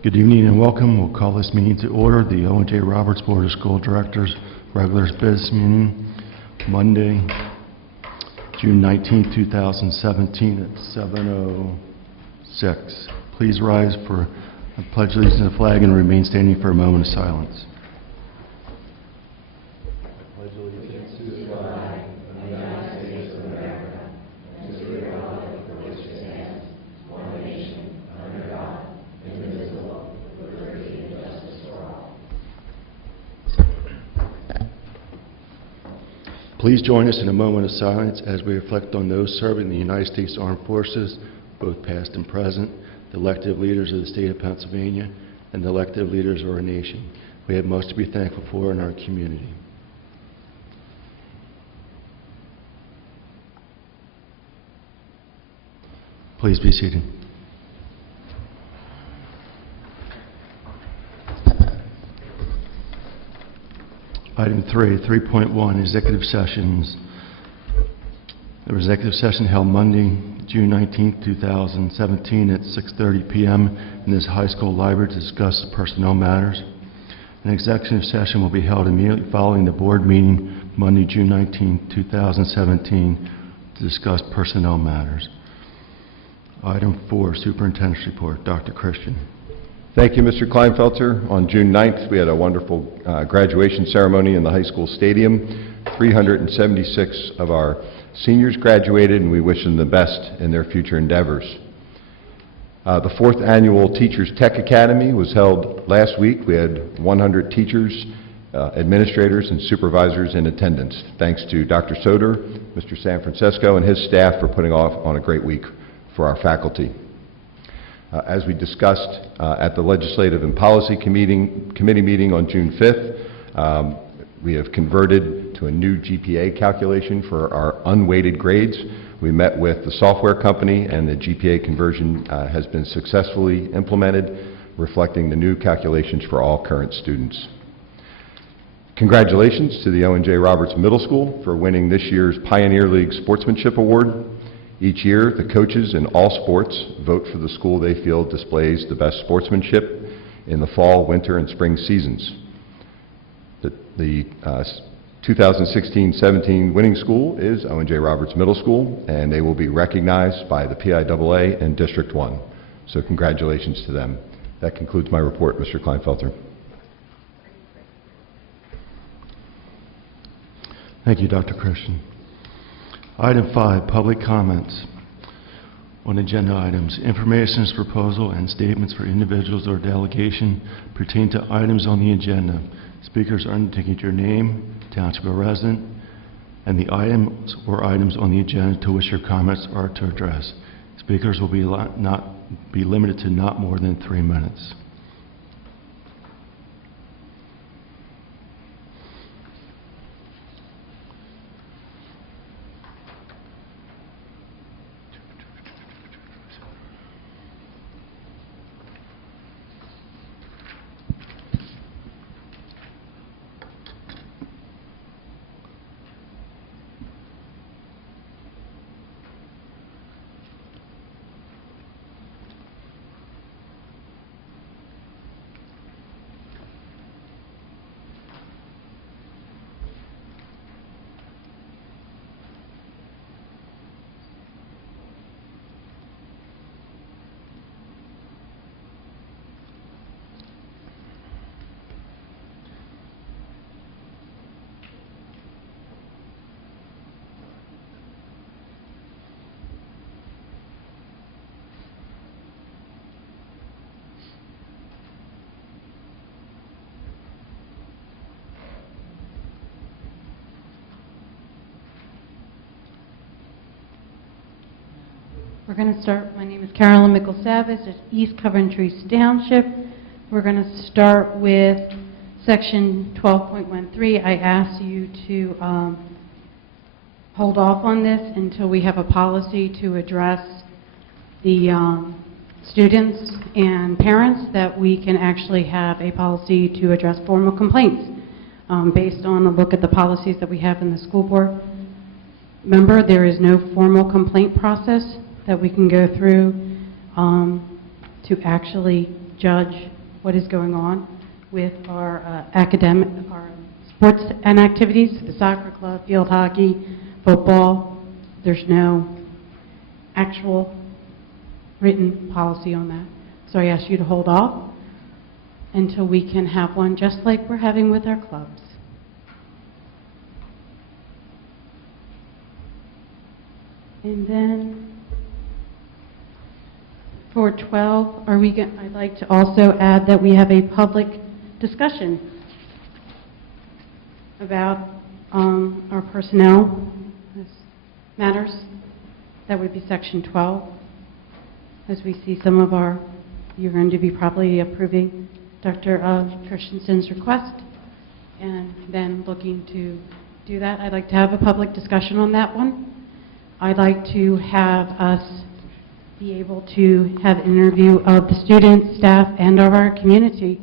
Good evening and welcome. We'll call this meeting to order. The Owen J. Roberts Board of School Directors regular business meeting, Monday, June 19, 2017 at 7:06. Please rise for a pledge allegiance to the flag and remain standing for a moment of silence. Please join us in a moment of silence as we reflect on those serving the United States Armed Forces, both past and present, the elected leaders of the state of Pennsylvania, and the elected leaders of our nation. We have much to be thankful for in our community. Please be seated. Item 3.1, executive sessions. The executive session held Monday, June 19, 2017 at 6:30 p.m. in this high school library to discuss personnel matters. An executive session will be held immediately following the board meeting Monday, June 19, 2017 to discuss personnel matters. Item 4, Superintendent's Report. Dr. Christian. Thank you, Mr. Kleinfelter. On June 9th, we had a wonderful graduation ceremony in the high school stadium. 376 of our seniors graduated, and we wish them the best in their future endeavors. The 4th Annual Teachers Tech Academy was held last week. We had 100 teachers, administrators, and supervisors in attendance. Thanks to Dr. Soder, Mr. San Francisco, and his staff for putting on a great week for our faculty. As we discussed at the Legislative and Policy Committee meeting on June 5th, we have converted to a new GPA calculation for our unweighted grades. We met with the software company, and the GPA conversion has been successfully implemented, reflecting the new calculations for all current students. Congratulations to the Owen J. Roberts Middle School for winning this year's Pioneer League Sportsmanship Award. Each year, the coaches in all sports vote for the school they feel displays the best sportsmanship in the fall, winter, and spring seasons. The 2016-17 winning school is Owen J. Roberts Middle School, and they will be recognized by the PIAA and District 1. So congratulations to them. That concludes my report, Mr. Kleinfelter. Thank you, Dr. Christian. Item 5, public comments on agenda items. Information, proposal, and statements for individuals or delegation pertain to items on the agenda. Speakers are indicating your name, township or resident, and the items or items on the agenda to which your comments are to address. Speakers will be limited to not more than 3 minutes. We're going to start. My name is Carolyn Mickle-Savage. It's East Coventry Township. We're going to start with Section 12.13. I ask you to hold off on this until we have a policy to address the students and parents, that we can actually have a policy to address formal complaints based on a look at the policies that we have in the school board. Remember, there is no formal complaint process that we can go through to actually judge what is going on with our our sports and activities, the soccer club, field hockey, football. There's no actual written policy on that. So I ask you to hold off until we can have one, just like we're having with our clubs. And then for 12, I'd like to also add that we have a public discussion about our personnel matters. That would be section 12. As we see some of you're going to be probably approving Dr. Christensen's request and then looking to do that. I'd like to have a public discussion on that one. I'd like to have us be able to have an interview of the students, staff, and of our community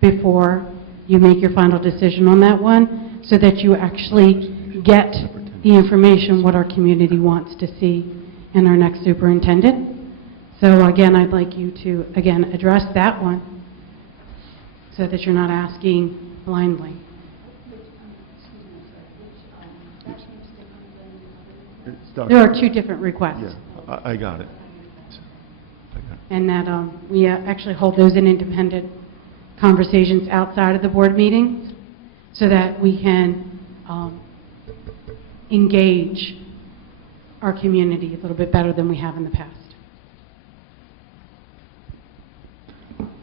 before you make your final decision on that one, so that you actually get the information what our community wants to see in our next superintendent. So again, I'd like you to, again, address that one so that you're not asking blindly. There are two different requests. Yeah, I got it. And that we actually hold those in independent conversations outside of the board meetings so that we can engage our community a little bit better than we have in the past.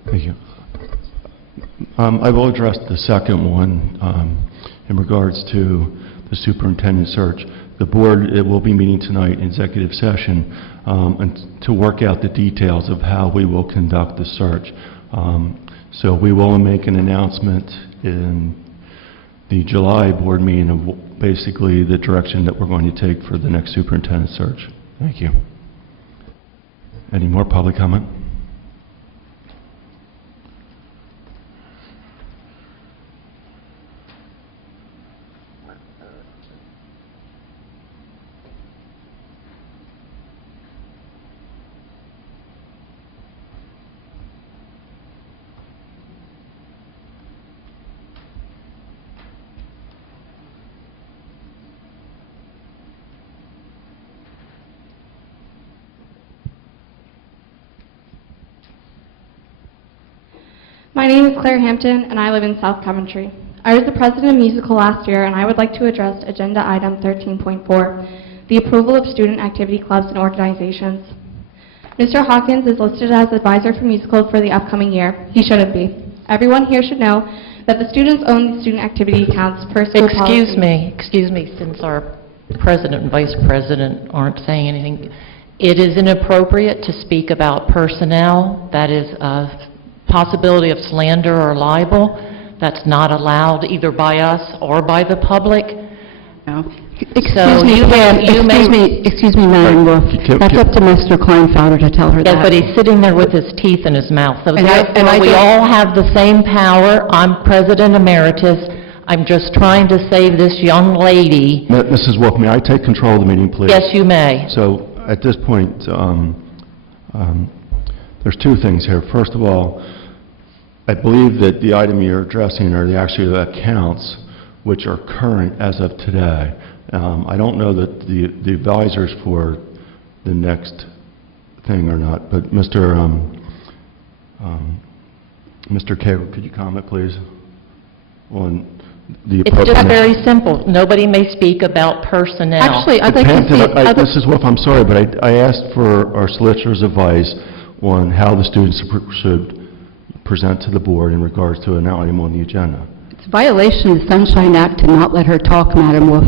Thank you. I will address the second one in regards to the superintendent search. The board will be meeting tonight in executive session and to work out the details of how we will conduct the search. So we will make an announcement in the July board meeting of basically the direction that we're going to take for the next superintendent search. Thank you. Any more public comment? My name is Claire Hampton, and I live in South Coventry. I was the president of musical last year, and I would like to address agenda item 13.4, the approval of student activity clubs and organizations. Mr. Hawkins is listed as advisor for musical for the upcoming year. He shouldn't be. Everyone here should know that the students own the student activity accounts per school policy. Excuse me, since our president and vice president aren't saying anything. It is inappropriate to speak about personnel. That is a possibility of slander or libel. That's not allowed either by us or by the public. No. So Excuse me, Madam Wolf. That's up to Mr. Kleinfelder to tell her that. Yeah, but he's sitting there with his teeth in his mouth. So And I therefore, we don't- all have the same power. I'm president emeritus. I'm just trying to save this young lady. Mrs. Wolf, may I take control of the meeting, please? Yes, you may. So at this point, there's two things here. First of all, I believe that the item you're addressing are actually the accounts which are current as of today. I don't know that the advisors for the next thing or not, but Mr. Cagle, could you comment, please, on the It's just appropriate... very simple. Nobody may speak about personnel. Actually, I'd like to see... Mrs. Wolf, I'm sorry, but I asked for our solicitor's advice on how the students should present to the board in regards to an item on the agenda. It's a violation of the Sunshine Act to not let her talk, Madam Wolf.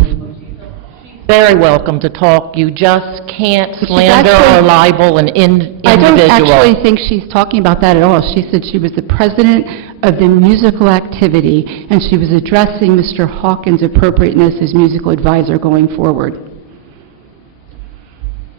Very welcome to talk. You just can't She's slander actually- or libel an individual. I don't actually think she's talking about that at all. She said she was the president of the musical activity, and she was addressing Mr. Hawkins' appropriateness as musical advisor going forward.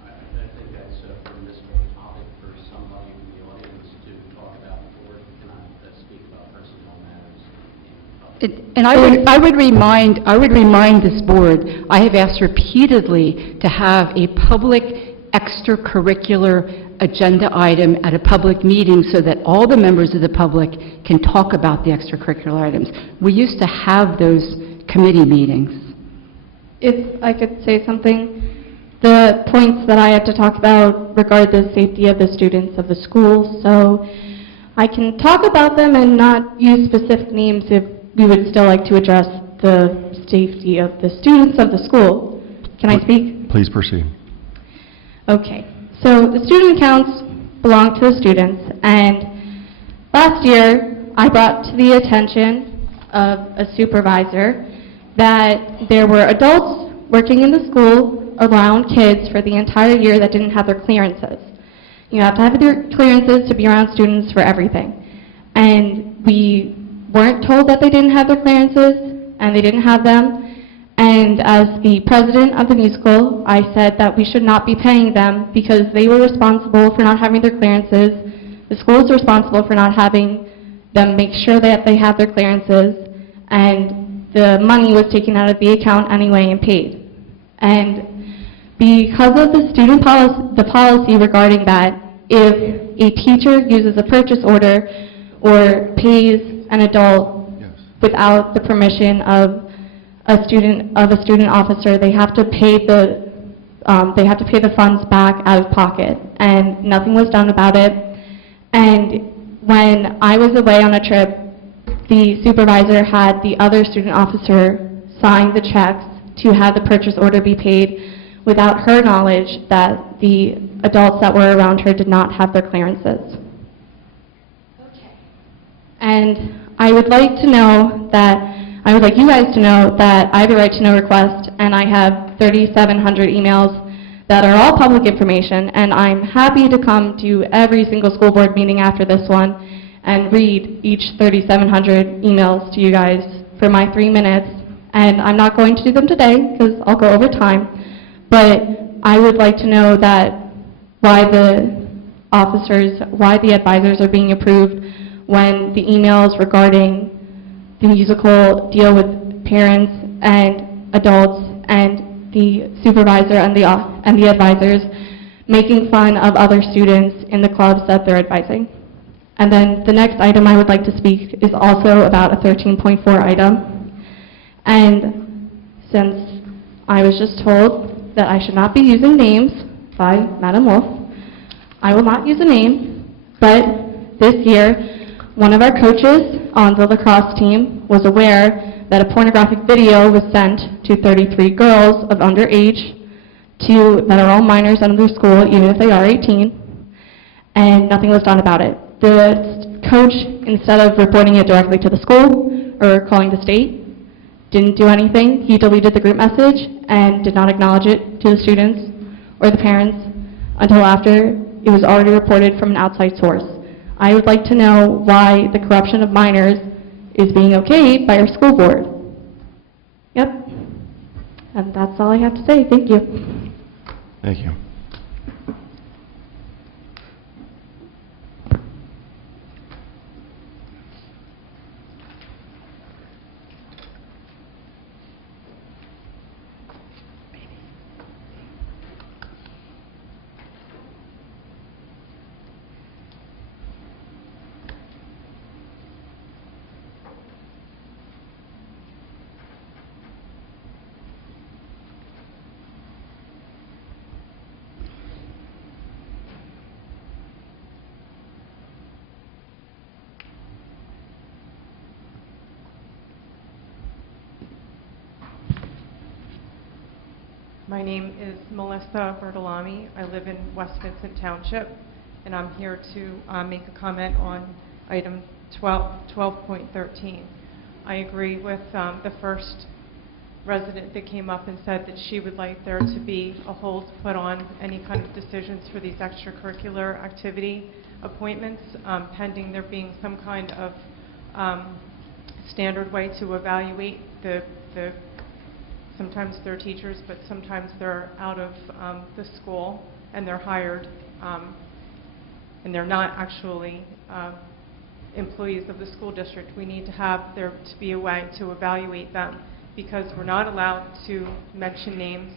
I think that's for Mr. Topic for somebody in the audience to talk about before we cannot speak about personnel matters in public. And I would remind this board, I have asked repeatedly to have a public extracurricular agenda item at a public meeting so that all the members of the public can talk about the extracurricular items. We used to have those committee meetings. If I could say something, the points that I had to talk about regard the safety of the students of the school, so I can talk about them and not use specific names if we would still like to address the safety of the students of the school. Can I speak? Please proceed. Okay, so the student accounts belong to the students, and last year I brought to the attention of a supervisor that there were adults working in the school around kids for the entire year that didn't have their clearances. You have to have your clearances to be around students for everything. And we weren't told that they didn't have their clearances, and they didn't have them. And as the president of the musical, I said that we should not be paying them because they were responsible for not having their clearances. The school is responsible for not having them make sure that they have their clearances, and the money was taken out of the account anyway and paid. And because of the student policy, the policy regarding that, if a teacher uses a purchase order or pays an adult without the permission of a student officer, they have to pay the funds back out of pocket, and nothing was done about it. And when I was away on a trip, the supervisor had the other student officer sign the checks to have the purchase order be paid without her knowledge that the adults that were around her did not have their clearances. And I would like you guys to know that I have a right to know request, and I have 3,700 emails that are all public information, and I'm happy to come to every single school board meeting after this one and read each 3,700 emails to you guys for my 3 minutes. And I'm not going to do them today because I'll go over time, but I would like to know that why the advisors are being approved when the emails regarding the musical deal with parents and adults and the supervisor and the advisors making fun of other students in the clubs that they're advising. And then the next item I would like to speak is also about a 13.4 item. And since I was just told that I should not be using names by Madam Wolf, I will not use a name, but this year, one of our coaches on the lacrosse team was aware that a pornographic video was sent to 33 girls of underage that are all minors under school, even if they are 18, and nothing was done about it. The coach, instead of reporting it directly to the school or calling the state, didn't do anything. He deleted the group message and did not acknowledge it to the students or the parents until after it was already reported from an outside source. I would like to know why the corruption of minors is being okayed by our school board. Yep. And that's all I have to say. Thank you. Thank you. My name is Melissa Bertolami. I live in West Vincent Township, and I'm here to make a comment on item 12.13. I agree with the first resident that came up and said that she would like there to be a hold put on any kind of decisions for these extracurricular activity appointments, pending there being some kind of standard way to evaluate the sometimes they're teachers, but sometimes they're out of the school and they're hired, and they're not actually employees of the school district. We need to have there to be a way to evaluate them, because we're not allowed to mention names.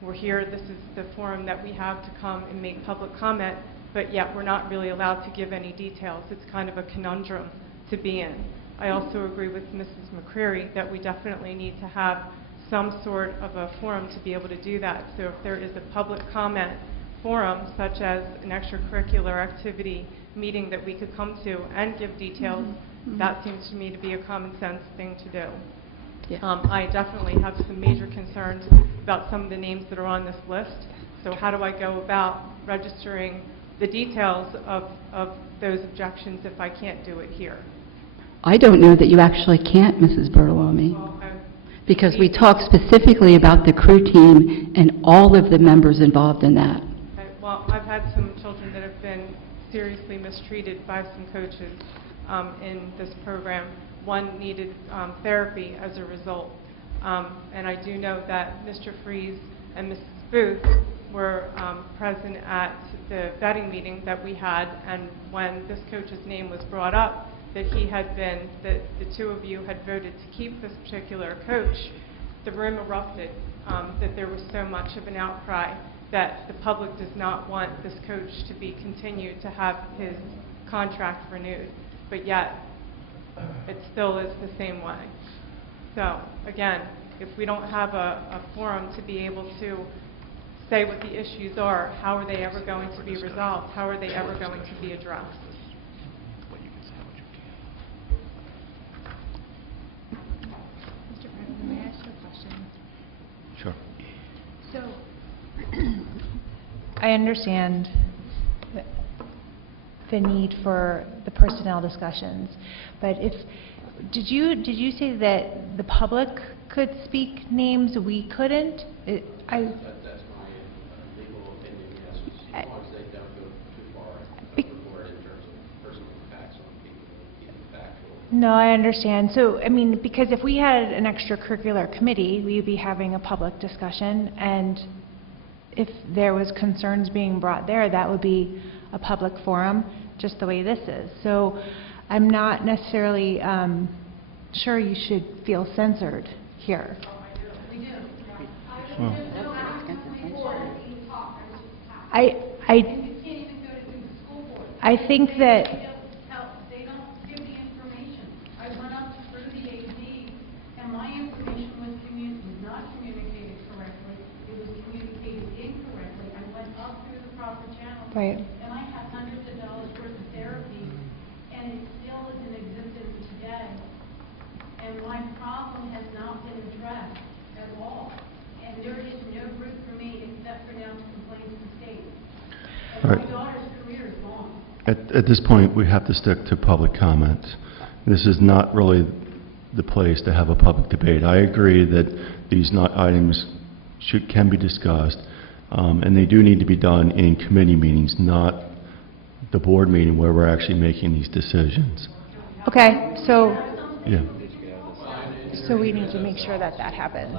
We're here, this is the forum that we have to come and make public comment, but yet we're not really allowed to give any details. It's kind of a conundrum to be in. I also agree with Mrs. McCreary that we definitely need to have some sort of a forum to be able to do that. So if there is a public comment forum, such as an extracurricular activity meeting that we could come to and give details, that seems to me to be a common sense thing to do. Yeah. I definitely have some major concerns about some of the names that are on this list. So how do I go about registering the details of those objections if I can't do it here? I don't know that you actually can't, Mrs. Bertolami, Well, because we talked specifically about the crew team and all of the members involved in that. Well, I've had some children that have been seriously mistreated by some coaches in this program. One needed therapy as a result. And I do know that Mr. Freeze and Mrs. Booth were present at the vetting meeting that we had, and when this coach's name was brought up, that the two of you had voted to keep this particular coach, the room erupted, that there was so much of an outcry that the public does not want this coach to be continued to have his contract renewed, but yet it still is the same way. So again, if we don't have a forum to be able to say what the issues are, how are they ever going to be resolved? How are they ever going to be addressed? Mr. President, may I ask you a question? Sure. So, I understand the need for the personnel discussions, but did you say that the public could speak names, we couldn't? That's my legal opinion, yes, as long as they don't go too far overboard in terms of personal attacks on people and factual. No, I understand. So, I mean, because if we had an extracurricular committee, we'd be having a public discussion, and if there was concerns being brought there, that would be a public forum, just the way this is. So, I'm not necessarily sure you should feel censored here. I think that They don't give the information. I went up through the AD, and my information was not communicated correctly. It was communicated incorrectly. I went up through the proper channels. Right. And I have hundreds of dollars worth of therapy, and it still is in existence today. And my problem has not been addressed at all. And there is no route for me except for now to complain to the state. And All my right. daughter's career is gone. At this point, we have to stick to public comment. This is not really the place to have a public debate. I agree that these items can be discussed, and they do need to be done in committee meetings, not the board meeting where we're actually making these decisions. Okay, so Yeah. we need to make sure that that happens.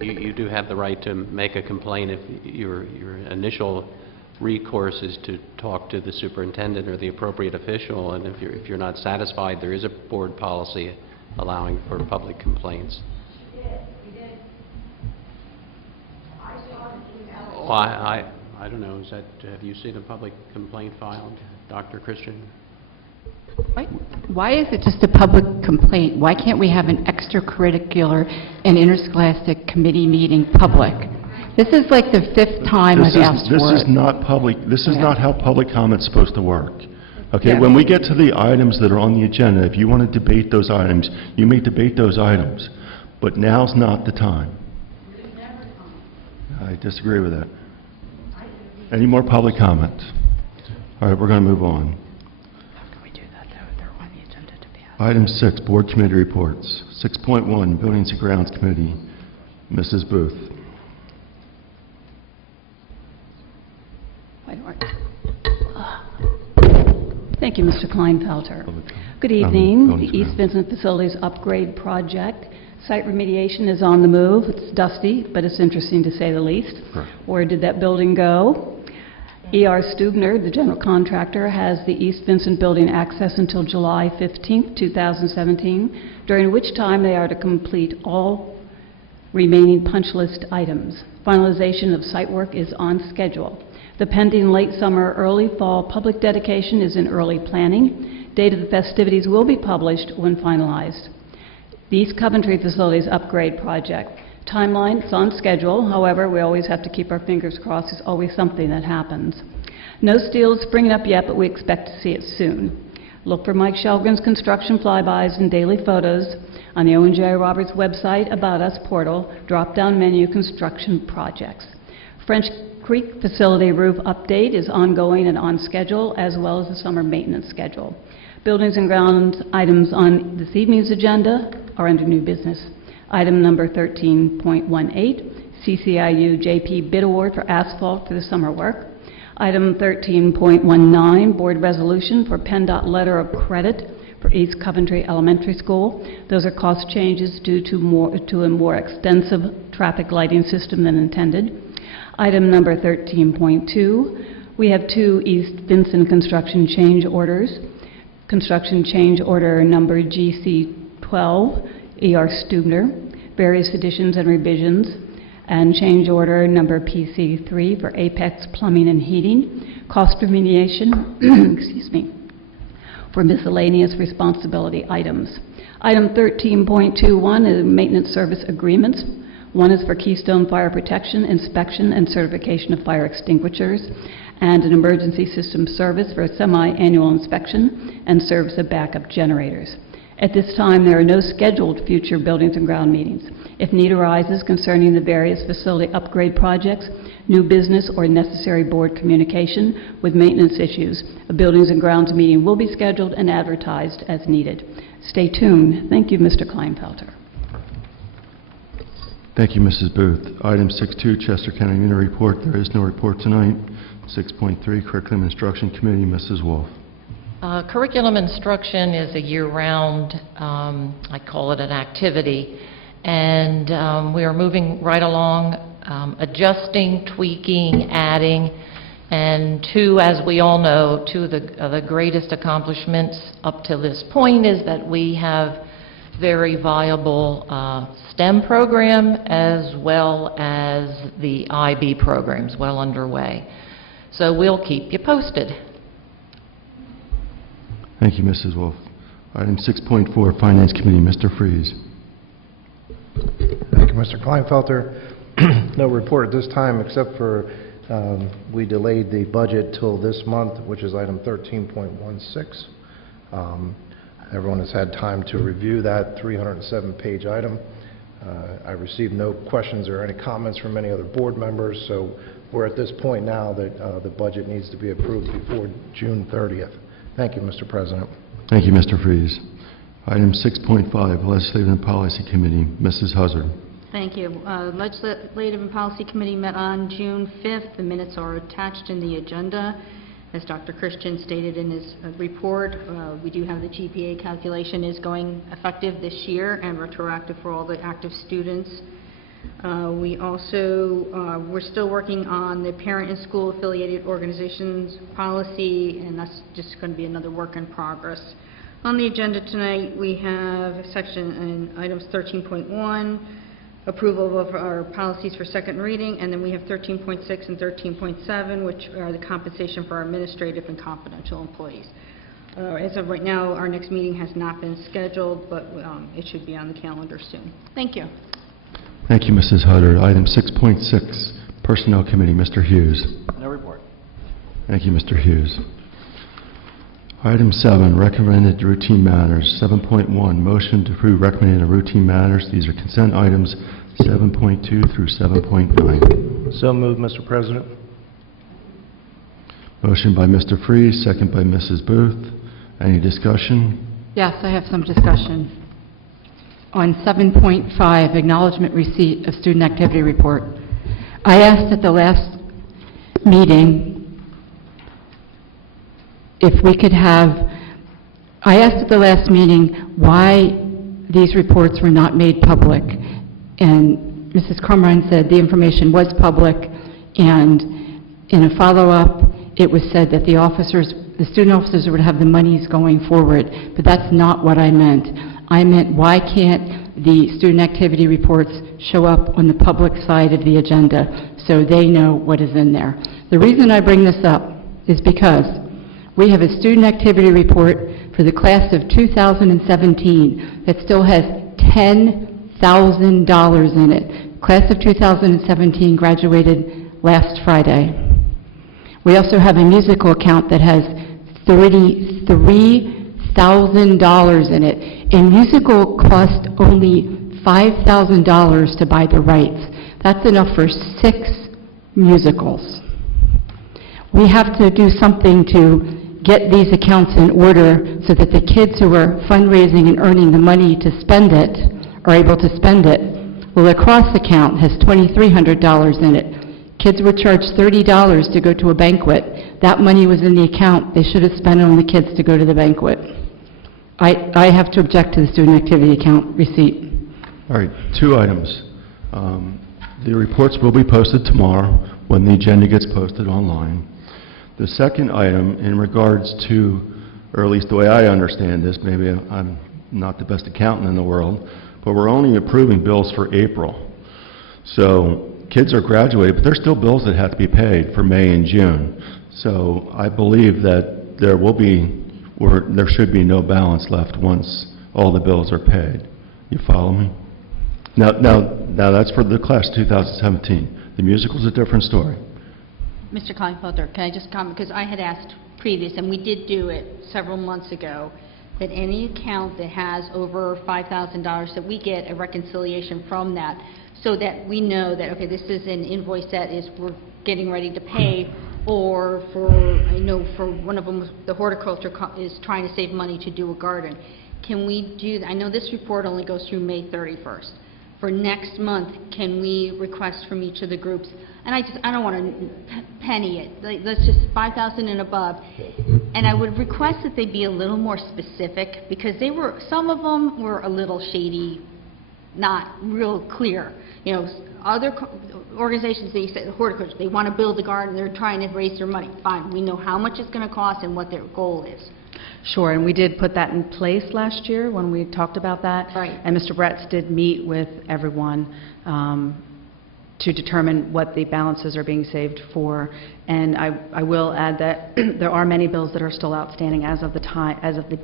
You do have the right to make a complaint if your initial recourse is to talk to the superintendent or the appropriate official, and if you're not satisfied, there is a board policy allowing for public complaints. Well, I don't know, have you seen a public complaint filed, Dr. Christian? Why is it just a public complaint? Why can't we have an extracurricular and interscholastic committee meeting public? This is like the fifth time I've asked for it. This is not public, this is Yeah. not how public comment's supposed to work. Okay, Yeah. when we get to the items that are on the agenda, if you want to debate those items, you may debate those items, but now's not the time. I disagree with that. Any more public comment? All right, we're going to move on. Item 6, Board Committee Reports. 6.1, Buildings and Grounds Committee. Mrs. Booth. Thank you, Mr. Kleinfelter. Good evening. The East Vincent Facilities Upgrade Project. Site remediation is on the move. It's dusty, but it's interesting to say the least. Correct. Where did that building go? E.R. Stubner, the general contractor, has the East Vincent building access until July 15th, 2017, during which time they are to complete all remaining punch list items. Finalization of site work is on schedule. The pending late summer, early fall public dedication is in early planning. Date of the festivities will be published when finalized. The East Coventry Facilities Upgrade Project. Timeline, it's on schedule. However, we always have to keep our fingers crossed. There's always something that happens. No steel is springing up yet, but we expect to see it soon. Look for Mike Shelgren's construction flybys and daily photos on the Owen J. Roberts website About Us portal, drop-down menu construction projects. French Creek Facility roof update is ongoing and on schedule, as well as the summer maintenance schedule. Buildings and grounds items on this evening's agenda are under new business. Item number 13.18, CCIU JP bid award for asphalt for the summer work. Item 13.19, board resolution for PennDOT letter of credit for East Coventry Elementary School. Those are cost changes due to a more extensive traffic lighting system than intended. Item number 13.2, we have 2 East Vincent construction change orders. Construction change order number GC12, ER Stubner, various additions and revisions, and change order number PC3 for Apex Plumbing and Heating, cost remediation, excuse me, for miscellaneous responsibility items. Item 13.21 is maintenance service agreements. One is for Keystone Fire Protection, inspection and certification of fire extinguishers, and an emergency system service for a semi-annual inspection and service of backup generators. At this time, there are no scheduled future buildings and ground meetings. If need arises concerning the various facility upgrade projects, new business, or necessary board communication with maintenance issues, a buildings and grounds meeting will be scheduled and advertised as needed. Stay tuned. Thank you, Mr. Kleinfelter. Thank you, Mrs. Booth. Item 6.2, Chester County Unit Report. There is no report tonight. 6.3, Curriculum Instruction Committee, Mrs. Wolf. Curriculum instruction is a year-round, I call it an activity, and we are moving right along, adjusting, tweaking, adding, and as we all know, two of the greatest accomplishments up to this point is that we have very viable STEM program as well as the IB programs well underway. So we'll keep you posted. Thank you, Mrs. Wolf. Item 6.4, Finance Committee, Mr. Freeze. Thank you, Mr. Kleinfelter. No report at this time, except for we delayed the budget till this month, which is item 13.16. Everyone has had time to review that 307-page item. I received no questions or any comments from any other board members, so we're at this point now that the budget needs to be approved before June 30th. Thank you, Mr. President. Thank you, Mr. Freeze. Item 6.5, Legislative and Policy Committee, Mrs. Huzzard. Thank you. Legislative and Policy Committee met on June 5th. The minutes are attached in the agenda. As Dr. Christian stated in his report, we do have the GPA calculation is going effective this year and retroactive for all the active students. We also, we're still working on the parent and school affiliated organizations policy, and that's just going to be another work in progress. On the agenda tonight, we have items 13.1, approval of our policies for second reading, and then we have 13.6 and 13.7, which are the compensation for our administrative and confidential employees. As of right now, our next meeting has not been scheduled, but it should be on the calendar soon. Thank you. Thank you, Mrs. Huzzard. Item 6.6, Personnel Committee, Mr. Hughes. No report. Thank you, Mr. Hughes. Item 7, recommended routine matters. 7.1, motion to approve recommended routine matters. These are consent items 7.2 through 7.9. So moved, Mr. President. Motion by Mr. Freeze, second by Mrs. Booth. Any discussion? Yes, I have some discussion. On 7.5, acknowledgement receipt of student activity report. I asked at the last meeting if we could have, I asked at the last meeting why these reports were not made public. And Mrs. Crumrine said the information was public, and in a follow-up, it was said that the student officers would have the monies going forward, but that's not what I meant. I meant, why can't the student activity reports show up on the public side of the agenda so they know what is in there? The reason I bring this up is because we have a student activity report for the class of 2017 that still has $10,000 in it. Class of 2017 graduated last Friday. We also have a musical account that has $33,000 in it. A musical cost only $5,000 to buy the rights. That's enough for 6 musicals. We have to do something to get these accounts in order so that the kids who are fundraising and earning the money to spend it are able to spend it. Well, the lacrosse account has $2,300 in it. Kids were charged $30 to go to a banquet. That money was in the account. They should have spent it on the kids to go to the banquet. I have to object to the student activity account receipt. All right, 2 items. The reports will be posted tomorrow when the agenda gets posted online. The second item, in regards to, or at least the way I understand this, maybe I'm not the best accountant in the world, but we're only approving bills for April. So kids are graduated, but there's still bills that have to be paid for May and June. So I believe that there should be no balance left once all the bills are paid. You follow me? Now that's for the class 2017. The musical's a different story. Mr. Kleinfelter, can I just comment, because I had asked previous, and we did do it several months ago, that any account that has over $5,000, that we get a reconciliation from that, so that we know that, okay, this is an invoice that we're getting ready to pay, or I know for one of them, the horticulture is trying to save money to do a garden. Can we do that? I know this report only goes through May 31st. For next month, can we request from each of the groups, and I don't want to penny it, let's just 5,000 and above, and I would request that they be a little more specific, because some of them were a little shady, not real clear. You know, other organizations, they say, horticulture, they want to build a garden, they're trying to raise their money. Fine, we know how much it's going to cost and what their goal is. Sure, and we did put that in place last year when we talked about that. Right. And Mr. Bretz did meet with everyone to determine what the balances are being saved for. And I will add that there are many bills that are still outstanding as of the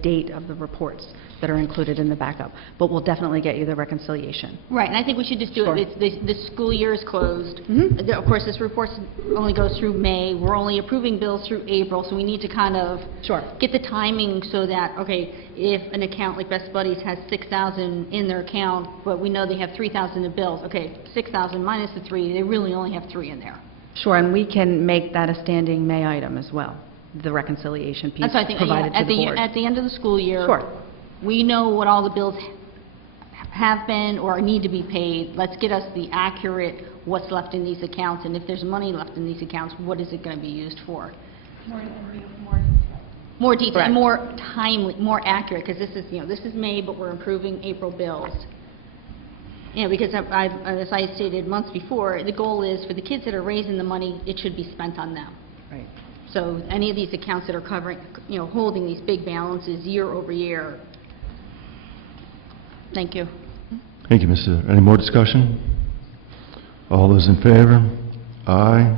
date of the reports that are included in the backup. But we'll definitely get you the reconciliation. Right, and I think we should just do Sure. it. The school year is closed. Mhm. Of course, this report only goes through May. We're only approving bills through April, so we need to kind of Sure. get the timing so that, okay, if an account like Best Buddies has 6,000 in their account, but we know they have 3,000 in bills, okay, 6,000 minus the 3, they really only have 3 in there. Sure, and we can make that a standing May item as well, the reconciliation piece That's what I think, provided yeah, to the board. at the end of the school year. Sure. We know what all the bills have been or need to be paid. Let's get us the accurate what's left in these accounts, and if there's money left in these accounts, what is it going to be used for? More detail, Correct. more timely, more accurate, because this is May, but we're improving April bills. You know, because as I stated months before, the goal is for the kids that are raising the money, it should be spent on them. Right. So any of these accounts that are covering, holding these big balances year over year. Thank you. Thank you, Mr. Any more discussion? All those in favor? Aye.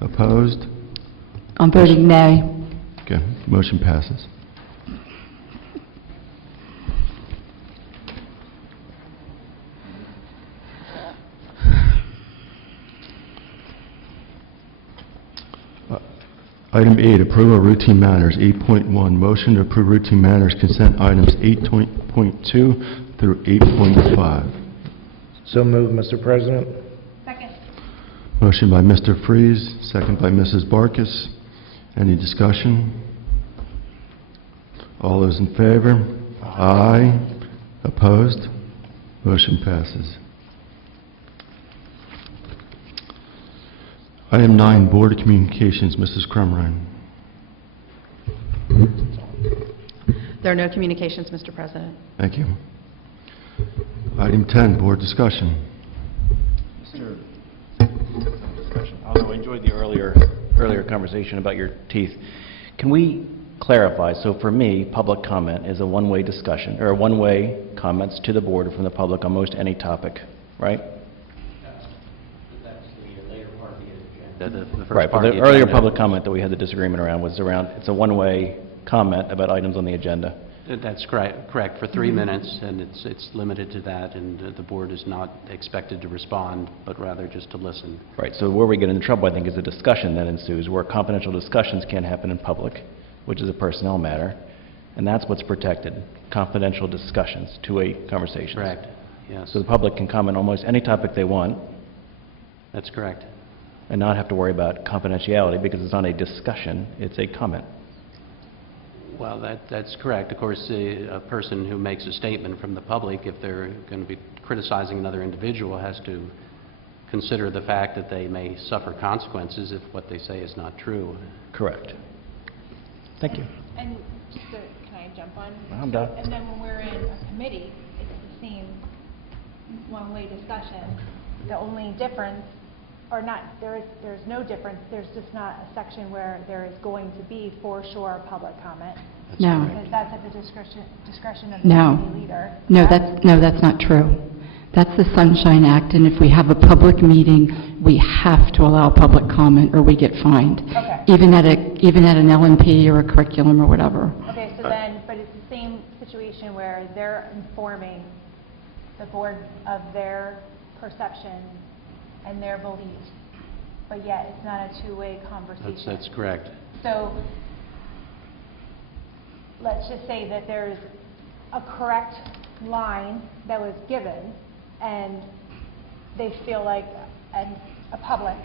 Opposed? I'm voting nay. Okay, motion passes. Item 8, approval of routine matters. 8.1, motion to approve routine matters, consent items 8.2 through 8.5. So moved, Mr. President. Motion by Mr. Freeze, second by Mrs. Barkis. Any discussion? All those in favor? Aye. Opposed? Motion passes. Item 9, Board of Communications, Mrs. Crumrine. There are no communications, Mr. President. Thank you. Item 10, Board discussion. Although I enjoyed the earlier conversation about your teeth, can we clarify. So for me, public comment is a one-way discussion, or one-way comments to the board from the public on most any topic, right? That's the later part of the agenda. The first Right, but part of the earlier agenda. public comment that we had the disagreement around was around, it's a one-way comment about items on the agenda. That's correct, for 3 minutes, and it's limited to that, and the board is not expected to respond, but rather just to listen. Right, so where we get into trouble, I think, is the discussion that ensues, where confidential discussions can't happen in public, which is a personnel matter, and that's what's protected, confidential discussions, two-way conversations. Correct, yes. So the public can comment on almost any topic they want That's correct. and not have to worry about confidentiality because it's not a discussion, it's a comment. Well, that's correct. Of course, a person who makes a statement from the public, if they're going to be criticizing another individual, has to consider the fact that they may suffer consequences if what they say is not true. Correct. Thank you. And just to, can I jump on? I'm done. And then when we're in a committee, it's the same one-way discussion. The only difference, or not, there's no difference, there's just not a section where there is going to be for sure public comment. No. Because that's at the discretion of the No. committee leader. No, correct? that's not true. That's the Sunshine Act, and if we have a public meeting, we have to allow public comment or we get fined. Okay. Even at an LNP or a curriculum or whatever. Okay, so then, but it's the same situation where they're informing the board of their perception and their beliefs, but yet it's not a two-way conversation. That's correct. So, let's just say that there's a correct line that was given, and they feel like, and a public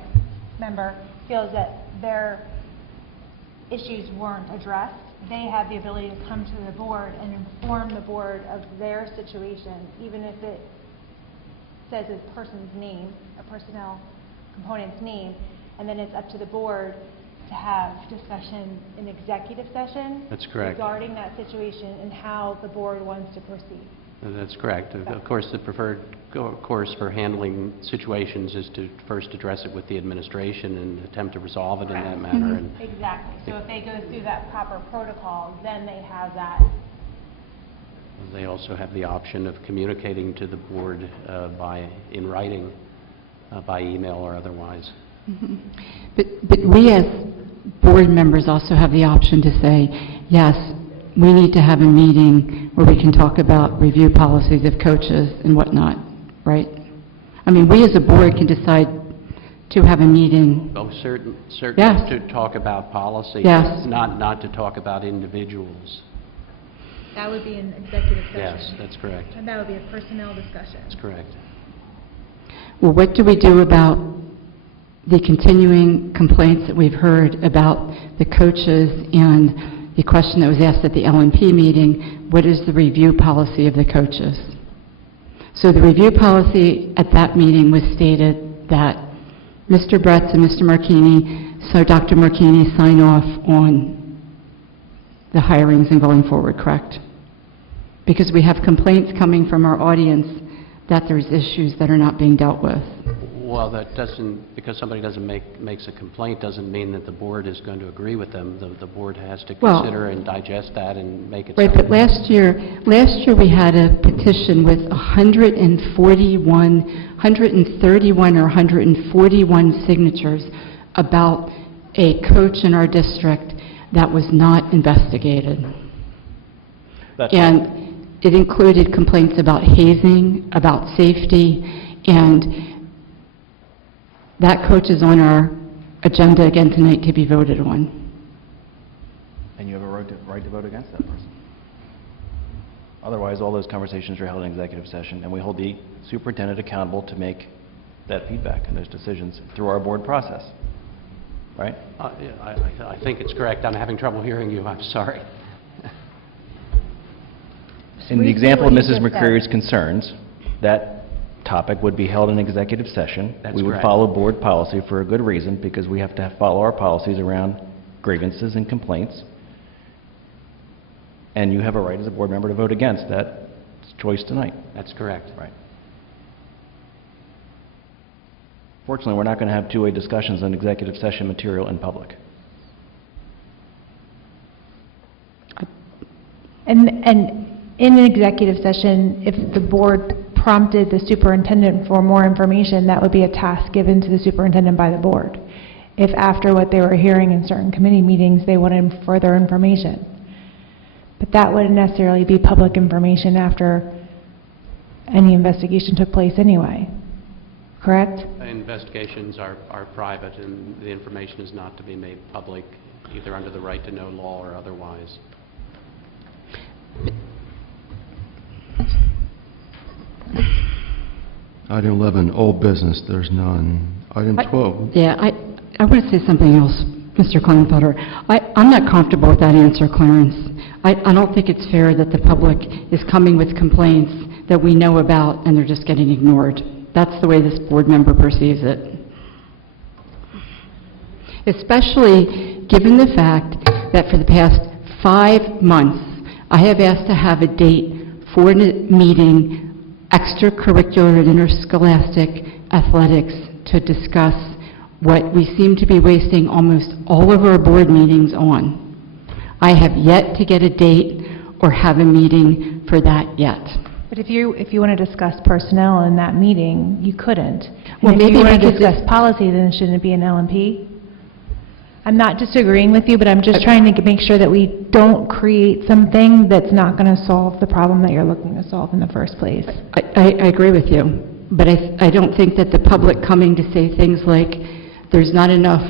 member feels that their issues weren't addressed. They have the ability to come to the board and inform the board of their situation, even if it says a person's name, a personnel component's name, and then it's up to the board to have discussion in executive session. That's correct. Regarding that situation and how the board wants to proceed. That's correct. Of course, the preferred course for handling situations is to first address it with the administration and attempt to resolve it in that manner. And Exactly. So if they go through that proper protocol, then they have that. they also have the option of communicating to the board in writing, by email or otherwise. Mhm. But we as board members also have the option to say, yes, we need to have a meeting where we can talk about review policies of coaches and whatnot, right? I mean, we as a board can decide to have a meeting. Oh, certainly Yes. to talk about policy, Yes. not to talk about individuals. That would be an executive session. Yes, that's correct. And that would be a personnel discussion. That's correct. Well, what do we do about the continuing complaints that we've heard about the coaches and the question that was asked at the LNP meeting, what is the review policy of the coaches? So the review policy at that meeting was stated that Mr. Bretz and Mr. Marchini, so Dr. Marchini sign off on the hirings and going forward, correct? Because we have complaints coming from our audience that there's issues that are not being dealt with. Well, that doesn't, because somebody makes a complaint, doesn't mean that the board is going to agree with them. The board has to Well- consider and digest that and make it. Right, but last year we had a petition with 131 or 141 signatures about a coach in our district that was not investigated. That's And it included complaints about hazing, about safety, and that coach is on our agenda again tonight to be voted on. And you have a right to vote against that person. Otherwise, all those conversations are held in executive session, and we hold the superintendent accountable to make that feedback and those decisions through our board process. Right? I think it's correct. I'm having trouble hearing you. I'm sorry. In the Repeat example of what you Mrs. just said. McCreary's concerns, that topic would be held in executive session. That's We would correct. follow board policy for a good reason, because we have to follow our policies around grievances and complaints. And you have a right as a board member to vote against that choice tonight. That's correct. Right. Fortunately, we're not going to have two-way discussions on executive session material in public. And in an executive session, if the board prompted the superintendent for more information, that would be a task given to the superintendent by the board. If after what they were hearing in certain committee meetings, they wanted further information. But that wouldn't necessarily be public information after any investigation took place anyway, correct? Investigations are private, and the information is not to be made public, either under the right to know law or otherwise. Item 11, old business, there's none. Item 12, Yeah, I want to say something else, Mr. Kleinfelder. I'm not comfortable with that answer, Clarence. I don't think it's fair that the public is coming with complaints that we know about and they're just getting ignored. That's the way this board member perceives it. Especially given the fact that for the past 5 months, I have asked to have a date for a meeting, extracurricular and interscholastic athletics, to discuss what we seem to be wasting almost all of our board meetings on. I have yet to get a date or have a meeting for that yet. But if you want to discuss personnel in that meeting, you couldn't. Well, And if maybe you want to because discuss policy, then shouldn't it be an LMP? I'm not disagreeing with you, but I'm just trying to make sure that we don't create something that's not going to solve the problem that you're looking to solve in the first place. I agree with you, but I don't think that the public coming to say things like, there's not enough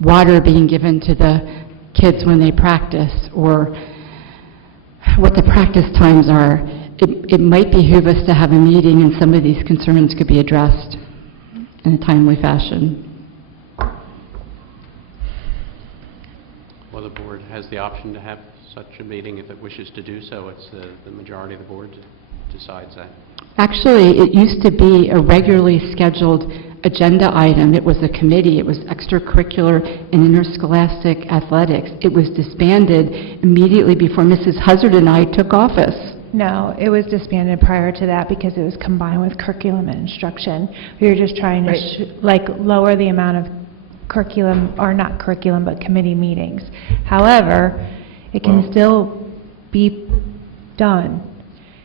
water being given to the kids when they practice, or what the practice times are, it might behoove us to have a meeting and some of these concerns could be addressed in a timely fashion. Well, the board has the option to have such a meeting if it wishes to do so. It's the majority of the board decides that. Actually, it used to be a regularly scheduled agenda item. It was a committee. It was extracurricular and interscholastic athletics. It was disbanded immediately before Mrs. Huzzard and I took office. No, it was disbanded prior to that because it was combined with curriculum and instruction. We were just trying to lower the amount of curriculum, or not curriculum, but committee meetings. However, it can still be done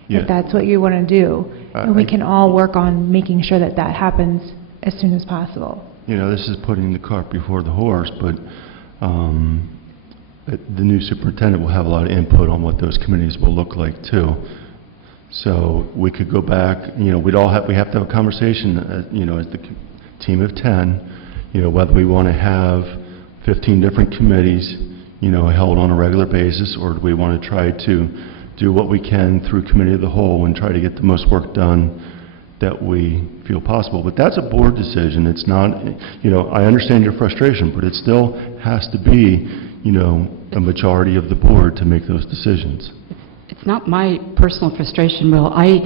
Yeah. if that's what you want to do. And we can all work on making sure that that happens as soon as possible. you know, this is putting the cart before the horse, but the new superintendent will have a lot of input on what those committees will look like too. So we could go back, you know, we have to have a conversation, you know, as the team of 10, you know, whether we want to have 15 different committees, you know, held on a regular basis, or do we want to try to do what we can through committee of the whole and try to get the most work done that we feel possible. But that's a board decision. It's not, you know, I understand your frustration, but it still has to be, you know, a majority of the board to make those decisions. It's not my personal frustration, Will. I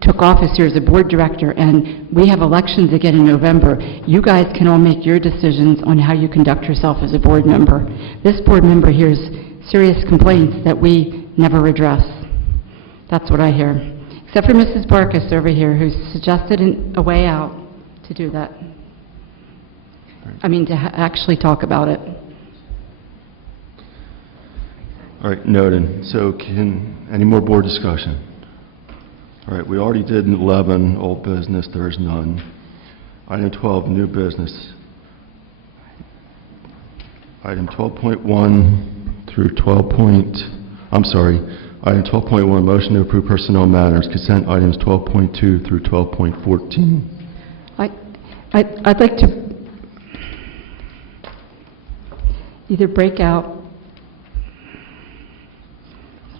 took office here as a board director, and we have elections again in November. You guys can all make your decisions on how you conduct yourself as a board member. This board member hears serious complaints that we never address. That's what I hear. Except for Mrs. Barkus over here, who's suggested a way out to do that. I mean, to actually talk about it. All right, noted. So any more board discussion? All right, we already did 11, old business, there is none. Item 12, new business. Item 12.1 through item 12.1, motion to approve personnel matters, consent items 12.2 through 12.14. I'd like to either break out.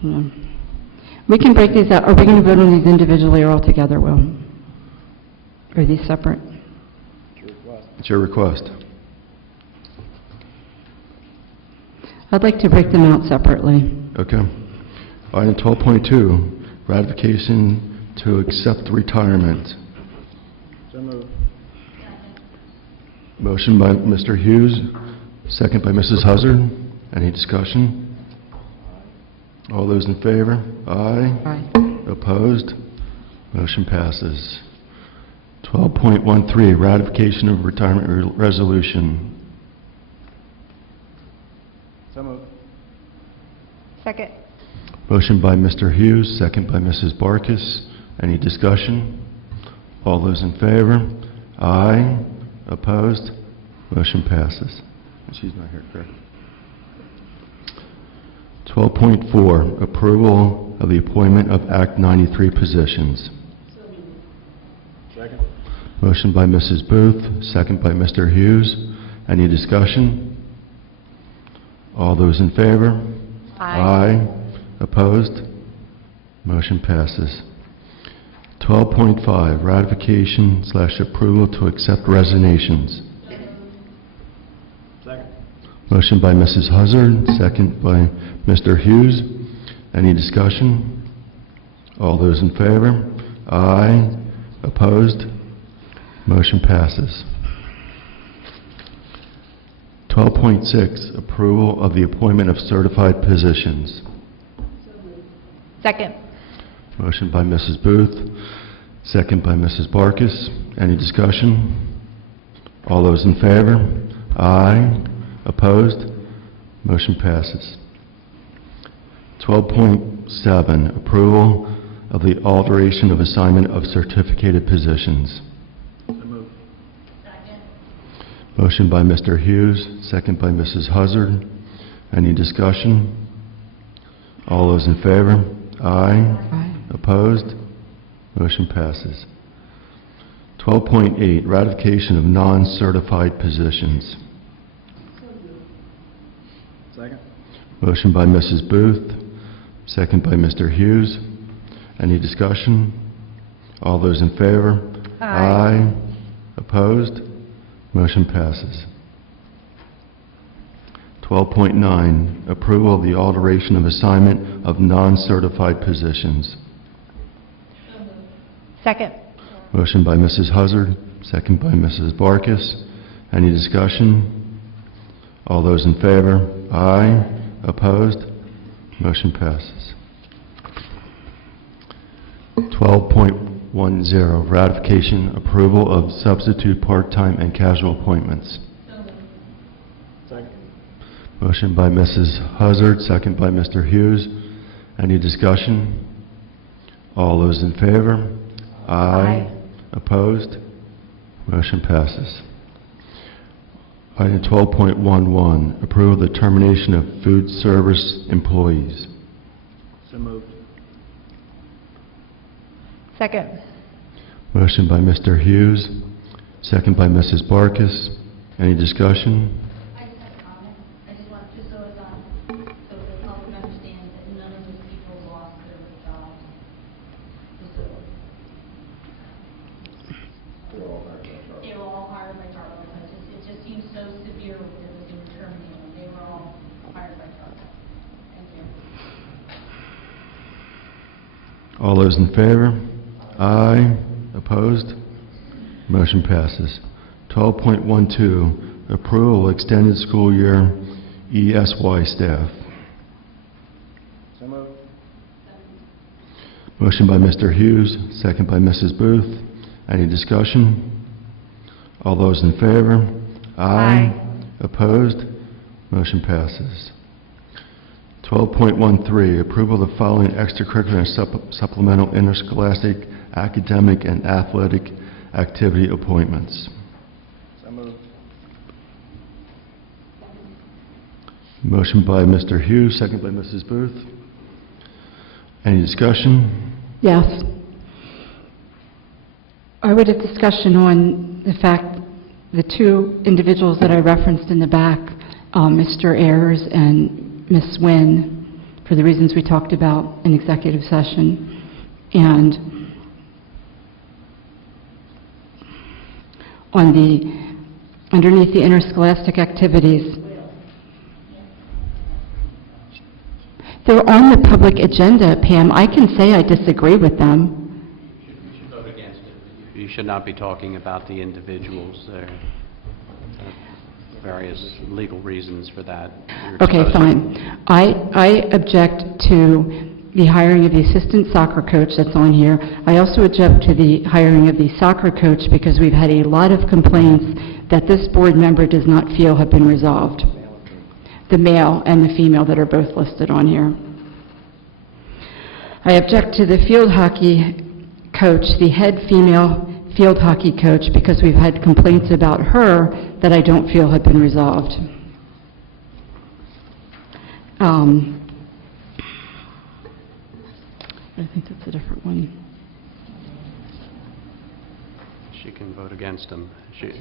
We can break these out. Are we going to vote on these individually or all together, Will? Or are these separate? It's your request. I'd like to break them out separately. Okay. Item 12.2, ratification to accept retirement. So moved. Motion by Mr. Hughes, second by Mrs. Huzzard. Any discussion? All those in favor? Aye. Aye. Opposed? Motion passes. 12.13, ratification of retirement resolution. So moved. Second. Motion by Mr. Hughes, second by Mrs. Barkis. Any discussion? All those in favor? Aye. Opposed? Motion passes. She's not here, correct? 12.4, approval of the appointment of Act 93 positions. Motion by Mrs. Booth, second by Mr. Hughes. Any discussion? All those in favor? Aye. Opposed? Motion passes. 12.5, ratification/approval to accept resignations. Motion by Mrs. Huzzard, second by Mr. Hughes. Any discussion? All those in favor? Aye. Opposed? Motion passes. 12.6, approval of the appointment of certified positions. Second. Motion by Mrs. Booth, second by Mrs. Barkis. Any discussion? All those in favor? Aye. Opposed? Motion passes. 12.7, approval of the alteration of assignment of certificated positions. Motion by Mr. Hughes, second by Mrs. Huzzard. Any discussion? All those in favor? Aye. Opposed? Motion passes. 12.8, ratification of non-certified positions. Motion by Mrs. Booth, second by Mr. Hughes. Any discussion? All those in favor? Aye. Opposed? Motion passes. 12.9, approval of the alteration of assignment of non-certified positions. Second. Motion by Mrs. Huzzard, second by Mrs. Barkis. Any discussion? All those in favor? Aye. Opposed? Motion passes. 12.10, ratification, approval of substitute part-time and casual appointments. Motion by Mrs. Huzzard, second by Mr. Hughes. Any discussion? All those in favor? Aye. Opposed? Motion passes. Item 12.11, approval of the termination of food service employees. Second. Motion by Mr. Hughes, second by Mrs. Barkis. Any discussion? I just have a comment. I just want, just so the public understands that none of these people lost their jobs. Just so. They were all hired by Charter. It just seems so severe with them as they were terminated. They were all hired by Charter. Thank you. All those in favor? Aye. Opposed? Motion passes. 12.12, approval of extended school year ESY staff. Motion by Mr. Hughes, second by Mrs. Booth. Any discussion? All those in favor? Aye. Opposed? Motion passes. 12.13, approval of the following extracurricular and supplemental interscholastic, academic, and athletic activity appointments. Motion by Mr. Hughes, second by Mrs. Booth. Any discussion? Yes. I would have discussion on the fact the two individuals that I referenced in the back, Mr. Ayers and Ms. Nguyen, for the reasons we talked about in executive session. And on underneath the interscholastic activities, they're on the public agenda, Pam. I can say I disagree with them. You should vote against it. You should not be talking about the individuals there. Various legal reasons for that. You're Okay, supposed- fine. I object to the hiring of the assistant soccer coach that's on here. I also object to the hiring of the soccer coach because we've had a lot of complaints that this board member does not feel have been resolved. The male and the female that are both listed on here. I object to the field hockey coach, the head female field hockey coach, because we've had complaints about her that I don't feel have been resolved. I think that's a different one. She can vote against them. She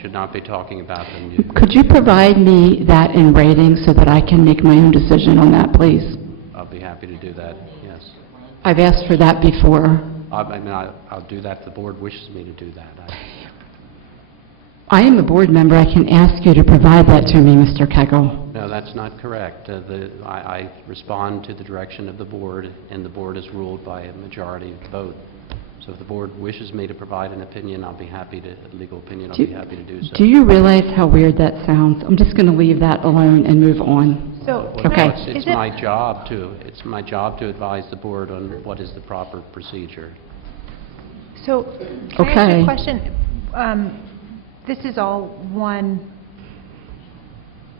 should not be talking about them. Could you provide me that in writing so that I can make my own decision on that, please? I'll be happy to do that, yes. I've asked for that before. I'll do that if the board wishes me to do that. I am a board member. I can ask you to provide that to me, Mr. Kegel. No, that's not correct. I respond to the direction of the board, and the board is ruled by a majority vote. So if the board wishes me to provide an opinion, I'll be happy to, a legal opinion, I'll be happy to do so. Do you realize how weird that sounds? I'm just going to leave that alone and move on. So, Okay. It's my job to advise the board on what is the proper procedure. so can I ask Okay. you a question? This is all one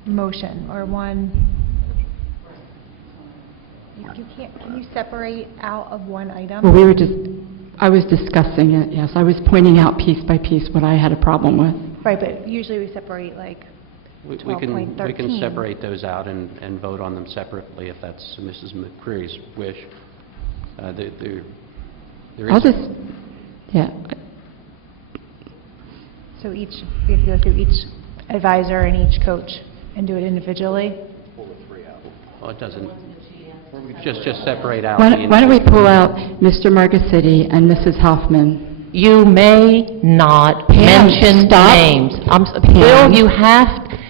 motion, or one... You can't, can you separate out of one item? Well, I was discussing it, yes. I was pointing out piece by piece what I had a problem with. Right, but usually we separate like We 12.13. can separate those out and vote on them separately if that's Mrs. McCreary's wish. There I'll is, just, yeah. So we have to go through each advisor and each coach and do it individually? well, it doesn't, just separate out Why the... don't we pull out Mr. Margacity and Mrs. Hoffman? You may not Pam, mention stop. names. Pam. Bill,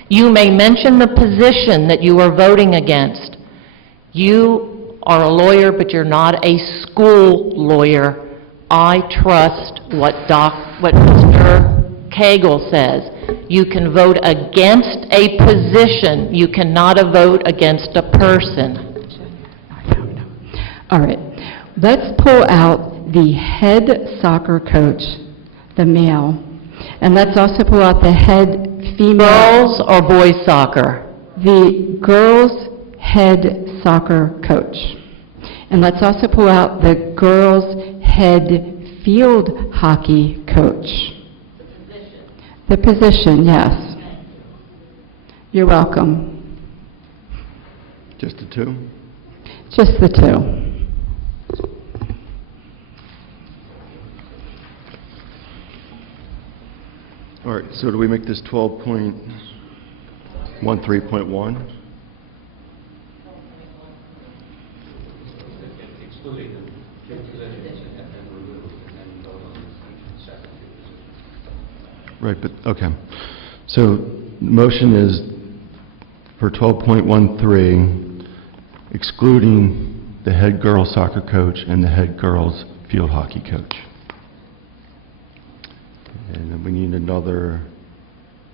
you may mention the position that you are voting against. You are a lawyer, but you're not a school lawyer. I trust what Mr. Cagle says. You can vote against a position. You cannot vote against a person. All right. Let's pull out the head soccer coach, the male, and let's also pull out the head female. Girls or boys soccer? The girls' head soccer coach. And let's also pull out the girls' head field hockey coach. The position, yes. You're welcome. Just the two? Just the two. All right, so do we make this 12.13.1? Right, but, okay. So, the motion is for 12.13, excluding the head girls soccer coach and the head girls field hockey coach. And then we need another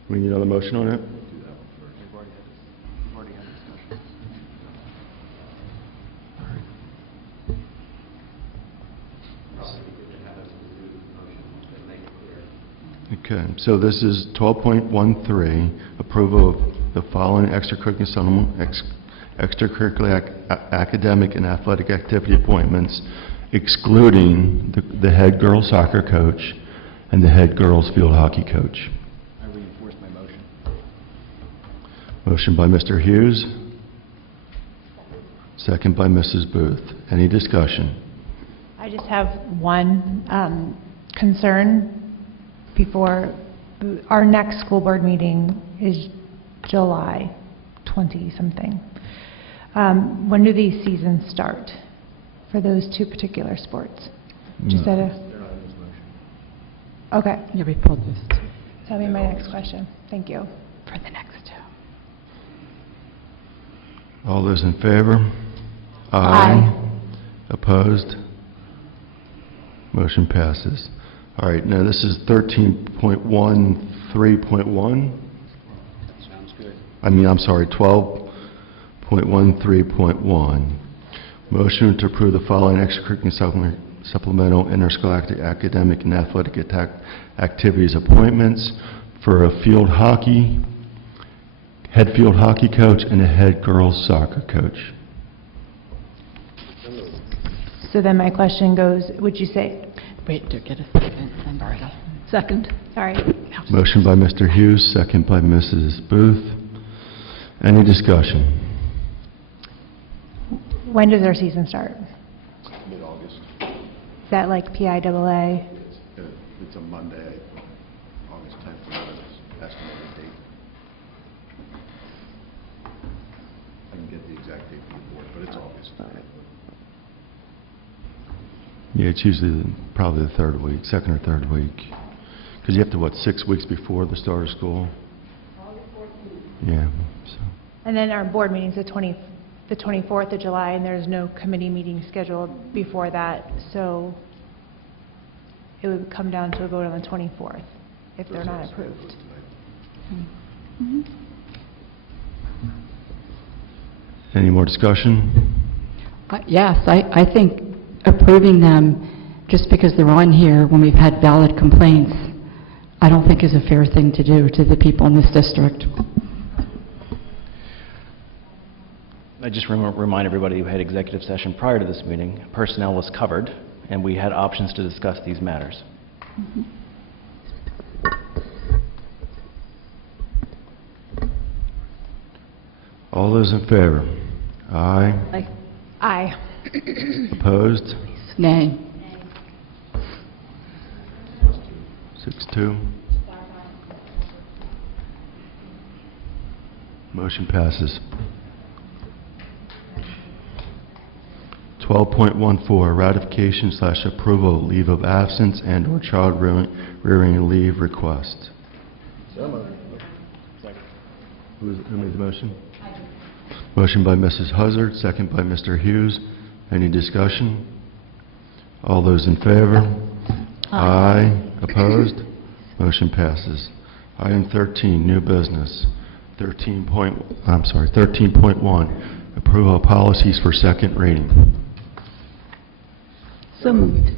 motion on it? Okay, so this is 12.13, approval of the following extracurricular academic and athletic activity appointments, excluding the head girls soccer coach and the head girls field hockey coach. I reinforce my motion. Motion by Mr. Hughes, second by Mrs. Booth. Any discussion? I just have one concern before, our next school board meeting is July 20-something. When do these seasons start for those two particular sports? Just at a... Okay, Yeah, we pulled this that'll be my next question. Thank you. for the next two. All those in favor? Aye. Opposed? Motion passes. All right, now this is 13.13.1. Sounds good. I'm sorry, 12.13.1. Motion to approve the following extracurricular supplemental interscholastic academic and athletic activities appointments for a head field hockey coach and a head girls soccer coach. So then my question goes, would you say, Wait, to get a second, and Barry. Second. sorry, Motion by Mr. Hughes, second by Mrs. Booth. Any discussion? when does our season start? Mid-August. Is that like PIAA? It's a Monday, August 10th, estimated date. I can get the exact date for the board, but it's August. Yeah, it's usually probably the third week, second or third week. Because you have to, what, 6 weeks before the start of school? Yeah, so. And then our board meeting's the 24th of July, and there's no committee meeting scheduled before that, so it would come down to a vote on the 24th if they're not approved. Any more discussion? Yes, I think approving them just because they're on here when we've had valid complaints, I don't think is a fair thing to do to the people in this district. I just remind everybody who had executive session prior to this meeting, personnel was covered, and we had options to discuss these matters. All those in favor? Aye. Aye. Opposed? Nay. 6-2. Motion passes. 12.14, ratification/approval of leave of absence and/or child rearing leave request. Who made the motion? Motion by Mrs. Huzzard, second by Mr. Hughes. Any discussion? All those in favor? Aye. Opposed? Motion passes. Item 13, new business. 13.1, approval of policies for second reading. So moved.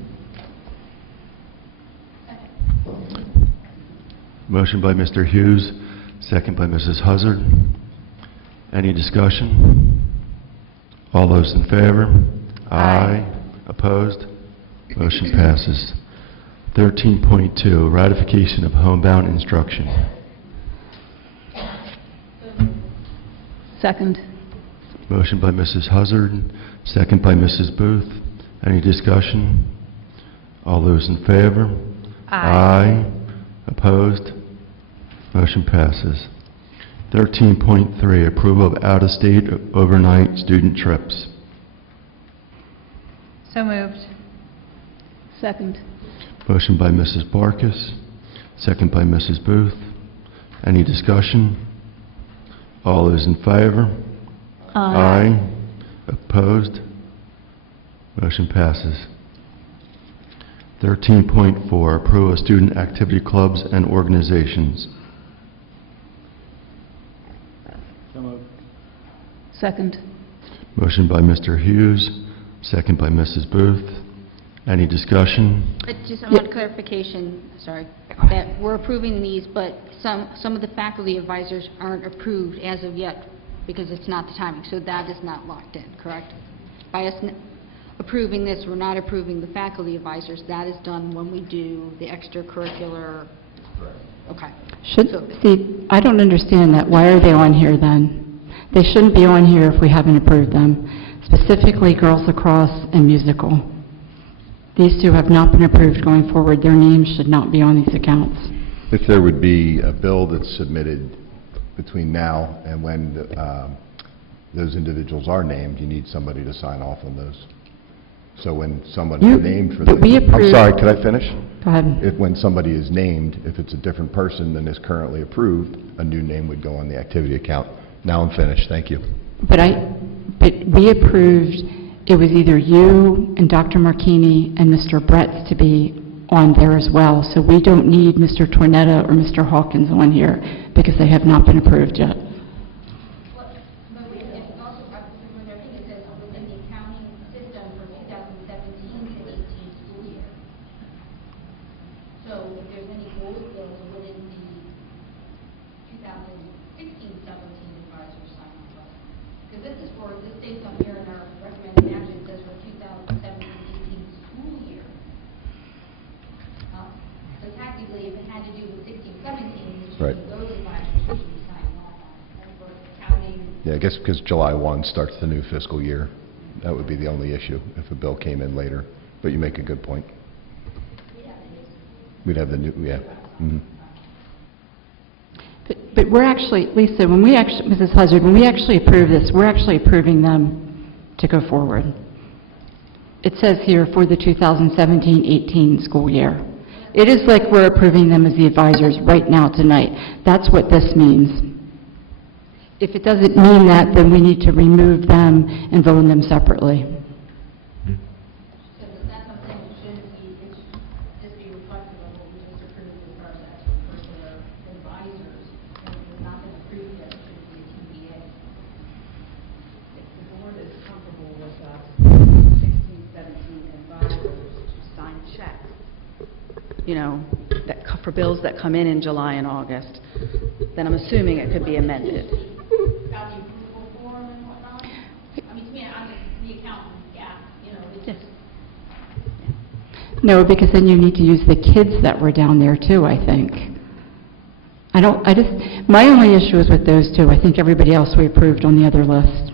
Motion by Mr. Hughes, second by Mrs. Huzzard. Any discussion? All those in favor? Aye. Opposed? Motion passes. 13.2, ratification of homebound instruction. Second. Motion by Mrs. Huzzard, second by Mrs. Booth. Any discussion? All those in favor? Aye. Opposed? Motion passes. 13.3, approval of out-of-state overnight student trips. So moved. Second. Motion by Mrs. Barkus, second by Mrs. Booth. Any discussion? All those in favor? Aye. Opposed? Motion passes. 13.4, approval of student activity clubs and organizations. Second. Motion by Mr. Hughes, second by Mrs. Booth. Any discussion? I want clarification, sorry, that we're approving these, but some of the faculty advisors aren't approved as of yet because it's not the timing, so that is not locked in, correct? By us approving this, we're not approving the faculty advisors. That is done when we do the extracurricular. Okay. See, I don't understand that. Why are they on here then? They shouldn't be on here if we haven't approved them, specifically girls lacrosse and musical. These two have not been approved going forward. Their names should not be on these accounts. If there would be a bill that's submitted between now and when those individuals are named, you need somebody to sign off on those. So when someone is named for the... we I'm approved- sorry, could I finish? Go ahead. When somebody is named, if it's a different person than is currently approved, a new name would go on the activity account. Now I'm finished, thank you. But we approved, it was either you and Dr. Marchini and Mr. Bretz to be on there as well. So we don't need Mr. Tornetta or Mr. Hawkins on here because they have not been approved yet. had to do with 16, 17, which Right. those advisories should be signed off on. That's for counting. Yeah, I guess because July 1 starts the new fiscal year. That would be the only issue if a bill came in later. But you make a good point. We'd have the new, yeah. Mhm. But we're actually, Lisa, when we actually, Mrs. Hazard, when we actually approve this, we're actually approving them to go forward. It says here for the 2017-18 school year. It is like we're approving them as the advisors right now tonight. That's what this means. If it doesn't mean that, then we need to remove them and vote on them separately. So that's something that should be, it should just be reflective of what we just approved as far as actually curricular advisors. And if it's not been approved yet, it should be a TBA. The board is comfortable with us, 16, 17 advisors to sign checks, for bills that come in July and August, then I'm assuming it could be amended. About the approval form and whatnot. I mean, to me, I'm the accountant, it's just. No, because then you need to use the kids that were down there too, I think. My only issue is with those two. I think everybody else we approved on the other list.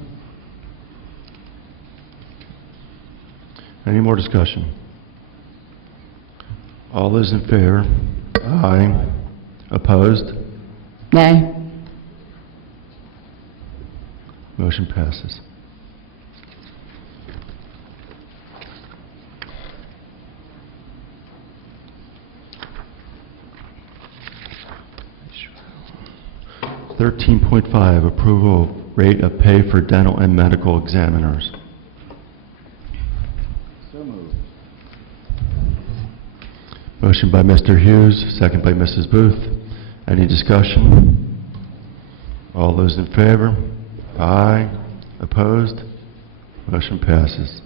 Any more discussion? All those in favor? Aye. Opposed? Nay? Motion passes. $13.5, approval of rate of pay for dental and medical examiners. So moved. Motion by Mr. Hughes, second by Mrs. Booth. Any discussion? All those in favor? Aye. Opposed? Motion passes.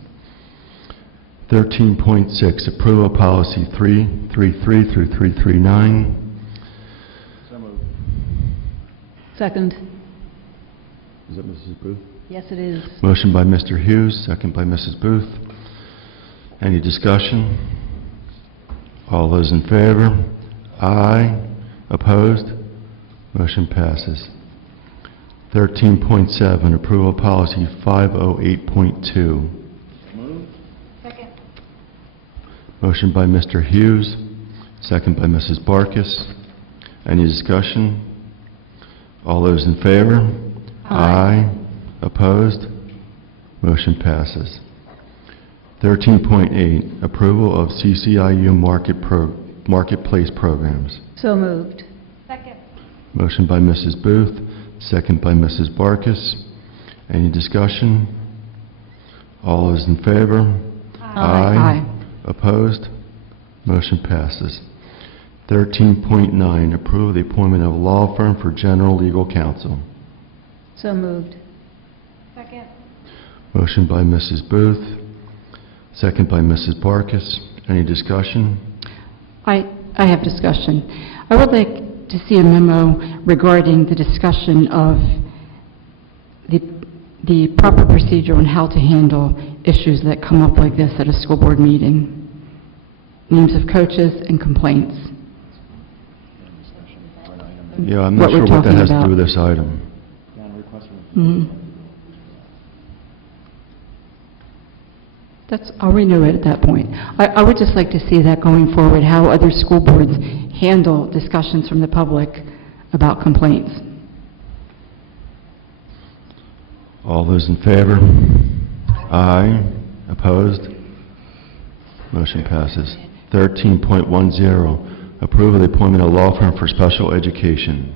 13.6, approval of policy 333 through 339. So moved. Second. Is that Mrs. Booth? Yes, it is. Motion by Mr. Hughes, second by Mrs. Booth. Any discussion? All those in favor? Aye. Opposed? Motion passes. 13.7, approval of policy 508.2. Moved. Second. Motion by Mr. Hughes, second by Mrs. Barkis. Any discussion? All those in favor? Aye. Opposed? Motion passes. 13.8, approval of CCIU marketplace programs. So moved. Second. Motion by Mrs. Booth, second by Mrs. Barkis. Any discussion? All those in favor? Aye. Opposed? Motion passes. 13.9, approve the appointment of a law firm for general legal counsel. So moved. Second. Motion by Mrs. Booth, second by Mrs. Barkis. Any discussion? I have discussion. I would like to see a memo regarding the discussion of the proper procedure on how to handle issues that come up like this at a school board meeting. Names of coaches and complaints. Yeah, I'm not What we're sure what that talking has to do about. with this item. Mhm. I'll renew it at that point. I would just like to see that going forward, how other school boards handle discussions from the public about complaints. All those in favor? Aye. Opposed? Motion passes. 13.10, approve of the appointment of law firm for special education.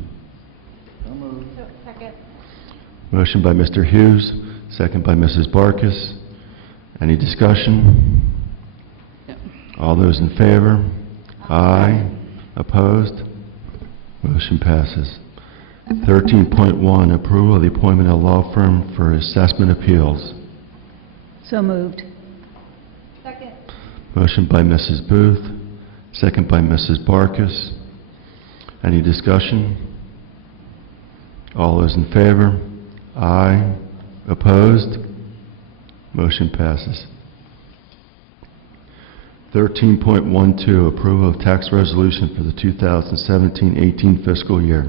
Second. Motion by Mr. Hughes, second by Mrs. Barkis. Any discussion? All those in favor? Aye. Opposed? Motion passes. 13.1, approval of the appointment of law firm for assessment appeals. So moved. Second. Motion by Mrs. Booth, second by Mrs. Barkis. Any discussion? All those in favor? Aye. Opposed? Motion passes. 13.12, approval of tax resolution for the 2017-18 fiscal year.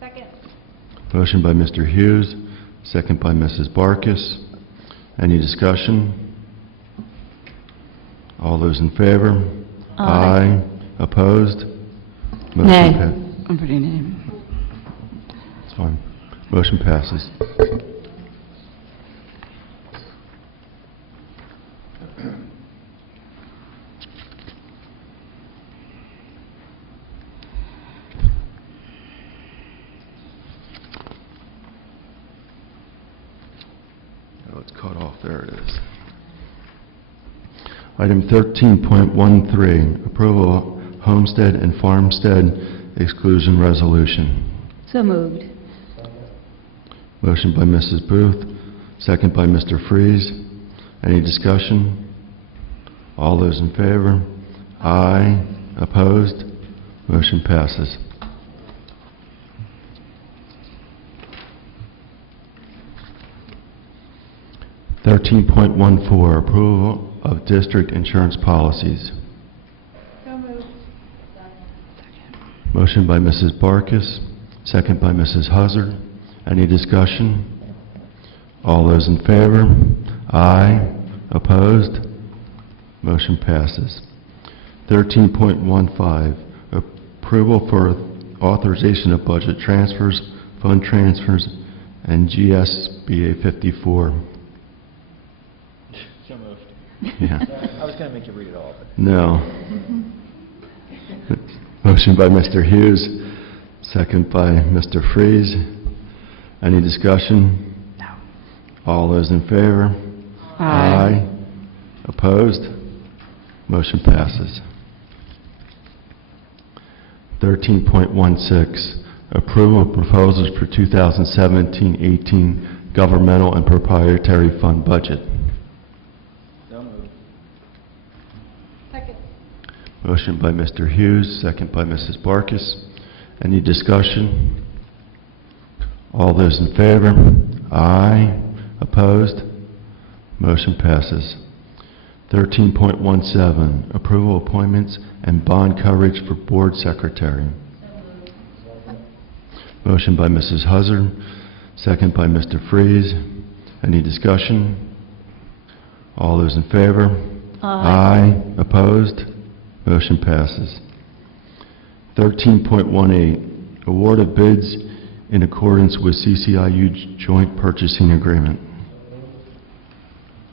Second. Motion by Mr. Hughes, second by Mrs. Barkis. Any discussion? All those in favor? Aye. Opposed? Motion Nay. pa- I'm putting nay. It's fine. Motion passes. Oh, it's cut off. There it is. Item 13.13, approval of homestead and farmstead exclusion resolution. So moved. Motion by Mrs. Booth, second by Mr. Freeze. Any discussion? All those in favor? Aye. Opposed? Motion passes. .14, approval of district insurance policies. So moved. Motion by Mrs. Barkis, second by Mrs. Huzzard. Any discussion? All those in favor? Aye. Opposed? Motion passes. 13.15, approval for authorization of budget transfers, fund transfers, and GSBA 54. So moved. Yeah. I was going to make you read it all, but... No. Motion by Mr. Hughes, second by Mr. Freeze. Any discussion? No. All those in favor? Aye. Opposed? Motion passes. 13.16, approval of proposals for 2017-18 governmental and proprietary fund budget. So moved. Second. Motion by Mr. Hughes, second by Mrs. Barkis. Any discussion? All those in favor? Aye. Opposed? Motion passes. 13.17, approval appointments and bond coverage for board secretary. Motion by Mrs. Huzzard, second by Mr. Freeze. Any discussion? All those in favor? Aye. Opposed? Motion passes. 13.18, award of bids in accordance with CCIU joint purchasing agreement.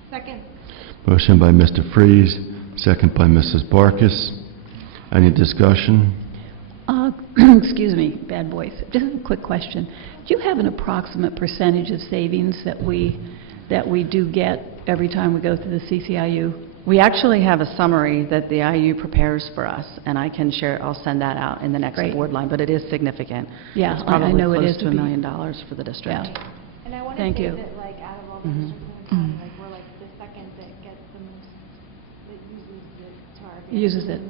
Second. Motion by Mr. Freeze, second by Mrs. Barkis. Any discussion? Excuse me, bad voice. Just a quick question. Do you have an approximate percentage of savings that we do get every time we go through the CCIU? We actually have a summary that the IU prepares for us, and I can share, I'll send that out in the next Great. board line, but it is significant. Yeah, It's I probably know it close is to would $1 be- million for the district. Yeah. And I want Thank to say you. that, like, out of all the Mhm. districts in the county, like, we're like the second that gets the most, that uses it to our advantage. Uses it.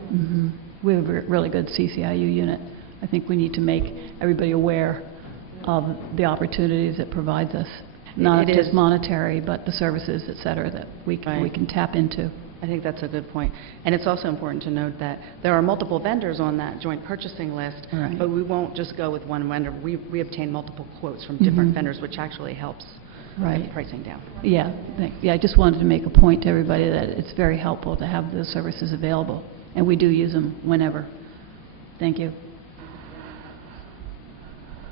We have a really good CCIU unit. I think we need to make everybody aware of the opportunities it provides us, not It just is. monetary, but the services, et cetera, that we Right. can tap into. I think that's a good point. And it's also important to note that there are multiple vendors on that joint purchasing list, Right. but we won't just go with one vendor. We obtain multiple quotes from different Mhm. vendors, which actually helps get Right. the pricing down. Yeah, I just wanted to make a point to everybody that it's very helpful to have those services available, and we do use them whenever. Thank you.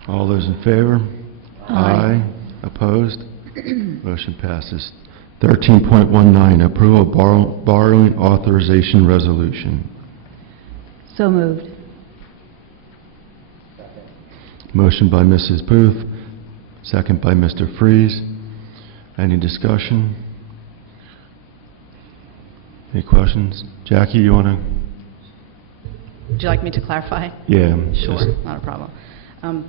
All those in favor? Aye. Opposed? Motion passes. 13.19, approval of borrowing authorization resolution. So moved. Motion by Mrs. Booth, second by Mr. Freeze. Any discussion? Any questions? Jackie, you want to? Would you like me to clarify? Yeah. Sure, just- not a problem.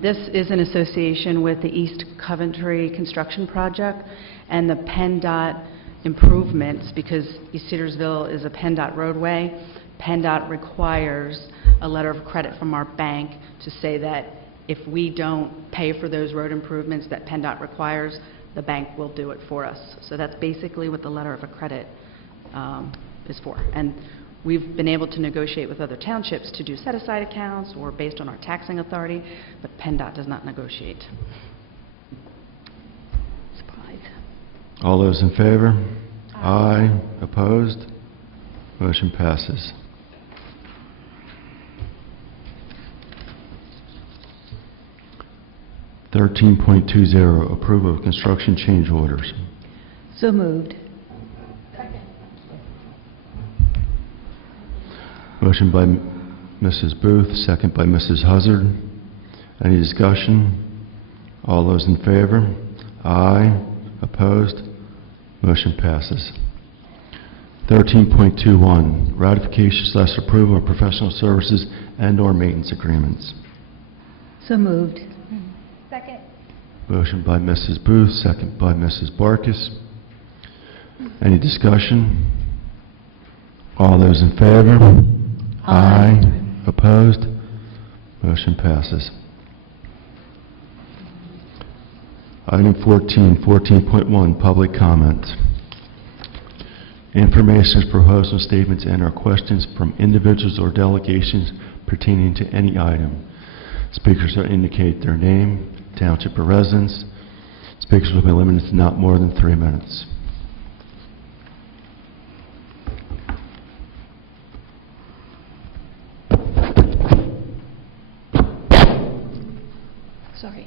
This is in association with the East Coventry construction project and the PennDOT improvements, because East Cedarsville is a PennDOT roadway. PennDOT requires a letter of credit from our bank to say that if we don't pay for those road improvements that PennDOT requires, the bank will do it for us. So that's basically what the letter of credit is for. And we've been able to negotiate with other townships to do set-aside accounts or based on our taxing authority, but PennDOT does not negotiate. Surprise. All those in favor? Aye. Opposed? Motion passes. $13.20, approval of construction change orders. So moved. Motion by Mrs. Booth, second by Mrs. Huzzard. Any discussion? All those in favor? Aye. Opposed? Motion passes. 13.21, ratification/approval of professional services and/or maintenance agreements. So moved. Second. Motion by Mrs. Booth, second by Mrs. Barkis. Any discussion? All those in favor? Aye. Opposed? Motion passes. Item 14.1, public comment. Information is proposed in statements and/or questions from individuals or delegations pertaining to any item. Speakers will indicate their name, township or residence. Speakers will be limited to not more than 3 minutes. Sorry.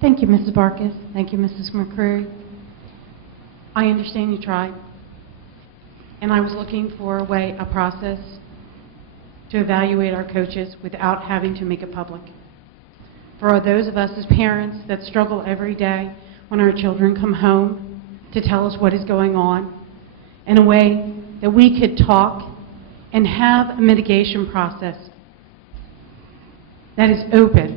Thank you, Mrs. Barkis. Thank you, Mrs. McCreary. I understand you tried, and I was looking for a way, a process to evaluate our coaches without having to make it public. For those of us as parents that struggle every day when our children come home to tell us what is going on, in a way that we could talk and have a mitigation process that is open.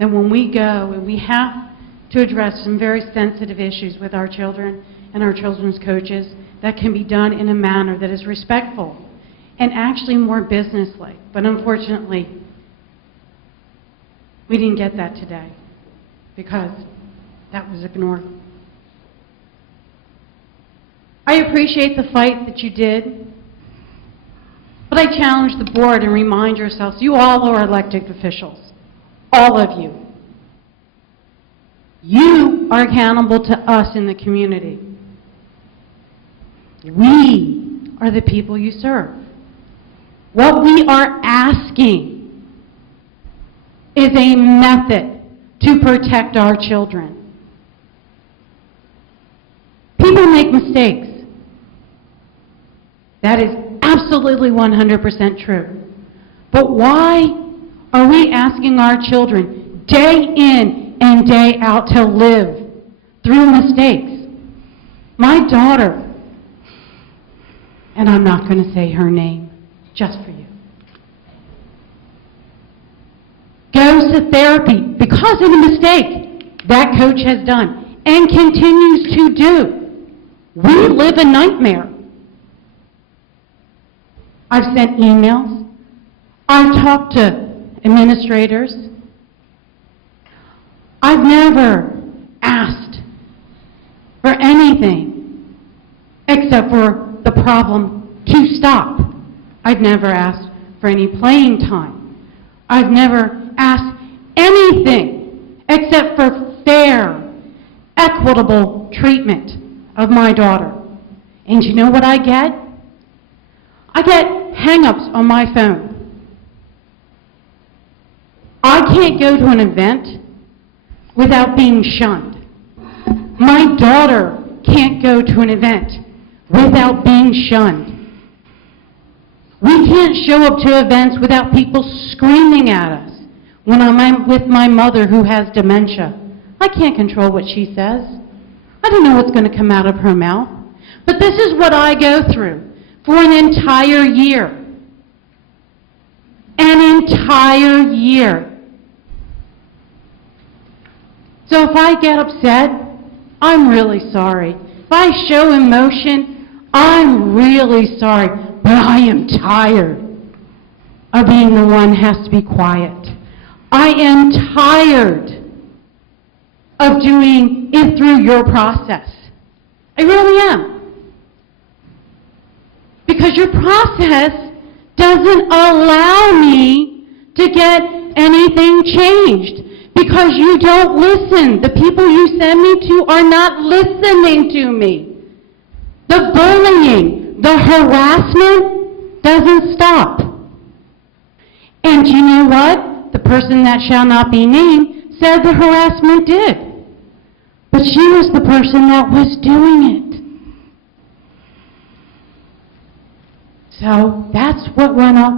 That when we go and we have to address some very sensitive issues with our children and our children's coaches, that can be done in a manner that is respectful and actually more businesslike. But unfortunately, we didn't get that today because that was ignored. I appreciate the fight that you did, but I challenge the board and remind yourselves, you all are elected officials. All of you. You are accountable to us in the community. We are the people you serve. What we are asking is a method to protect our children. People make mistakes. That is absolutely 100% true. But why are we asking our children day in and day out to live through mistakes? My daughter, and I'm not going to say her name, just for you, goes to therapy because of the mistake that coach has done and continues to do. We live a nightmare. I've sent emails. I've talked to administrators. I've never asked for anything except for the problem to stop. I've never asked for any playing time. I've never asked anything except for fair, equitable treatment of my daughter. And you know what I get? I get hang-ups on my phone. I can't go to an event without being shunned. My daughter can't go to an event without being shunned. We can't show up to events without people screaming at us. When I'm with my mother who has dementia, I can't control what she says. I don't know what's going to come out of her mouth. But this is what I go through for an entire year. An entire year. So if I get upset, I'm really sorry. If I show emotion, I'm really sorry. But I am tired of being the one who has to be quiet. I am tired of doing it through your process. I really am. Because your process doesn't allow me to get anything changed. Because you don't listen. The people you send me to are not listening to me. The bullying, the harassment doesn't stop. And you know what? The person that shall not be named said the harassment did. But she was the person that was doing it. So that's what went up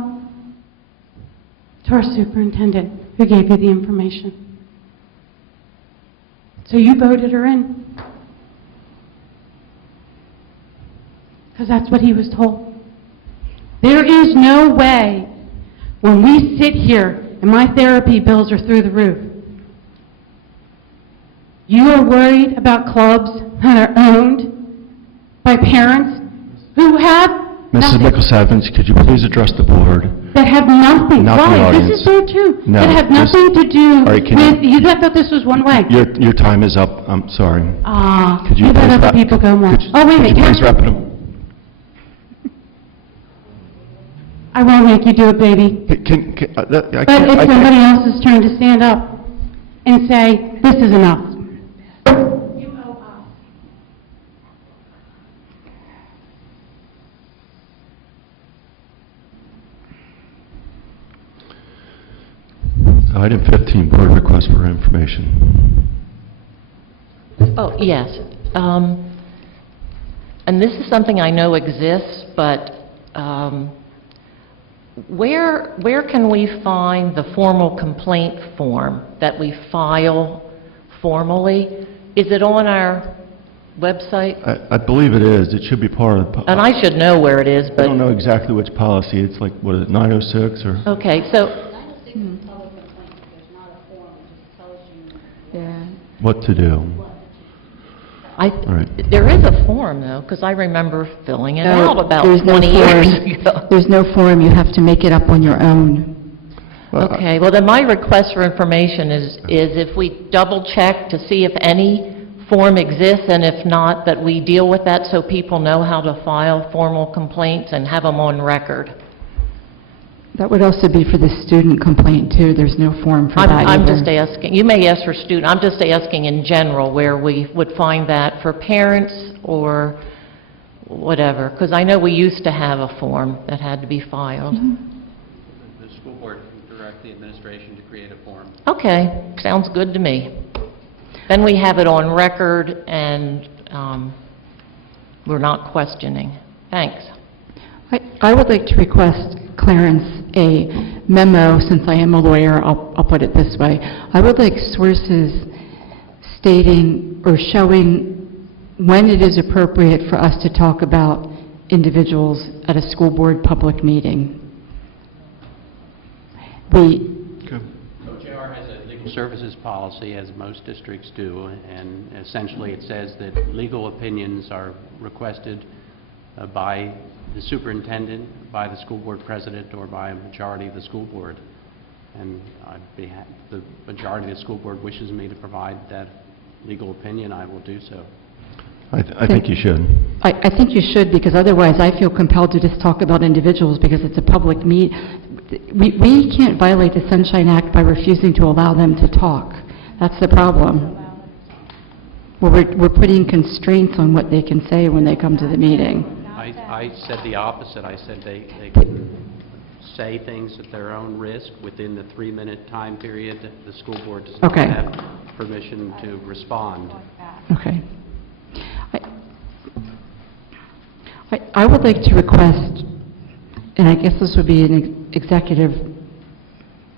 to our superintendent who gave you the information. So you voted her in. Because that's what he was told. There is no way when we sit here and my therapy bills are through the roof. You are worried about clubs that are owned by parents who have Mrs. nothing. McElsavins, could you please address the board? That have nothing. Not the Why? audience. This is so true. No, that have just- nothing to do All right, can with, you thought this was one way. Your time is up. I'm sorry. Could you You let please other wrap- people go more. could you- Oh, wait a Could you minute. please wrap it up? I won't make you do it, baby. I But can't- it's I can't- somebody else's turn to stand up and say, this is enough. Item 15, board request for information. Oh, yes. And this is something I know exists, but where can we find the formal complaint form that we file formally? Is it on our website? I believe it is. It should be part of the... And I should know where it is, I but... don't know exactly which policy. It's like, what is it, 906 or... Okay, so, Yeah. What to do. right. there is a form, though, because I remember filling it No, out about there's no 20 years form. ago. There's no form, you have to make it up on your own. Okay, well, then my request for information is if we double-check to see if any form exists, and if not, that we deal with that so people know how to file formal complaints and have them on record. That would also be for the student complaint, too. There's no form for that I'm either. just asking, you may ask for student, I'm just asking in general where we would find that for parents or whatever, because I know we used to have a form that had to be filed. The school board can direct the administration to create a form. Okay, sounds good to me. Then we have it on record and we're not questioning. Thanks. I would like to request Clarence a memo, since I am a lawyer, I'll put it this way. I would like sources stating or showing when it is appropriate for us to talk about individuals at a school board public meeting. OJR has a legal services policy, as most districts do, and essentially it says that legal opinions are requested by the superintendent, by the school board president, or by a majority of the school board. And the majority of the school board wishes me to provide that legal opinion, I will do so. I think you should. I think you should, because otherwise I feel compelled to just talk about individuals because it's a public meet. We can't violate the Sunshine Act by refusing to allow them to talk. That's the problem. Well, we're putting constraints on what they can say when they come to the meeting. I said the opposite. I said they can say things at their own risk within the 3-minute time period. The school board does not Okay. have permission to respond. Okay. I would like to request, and I guess this would be an executive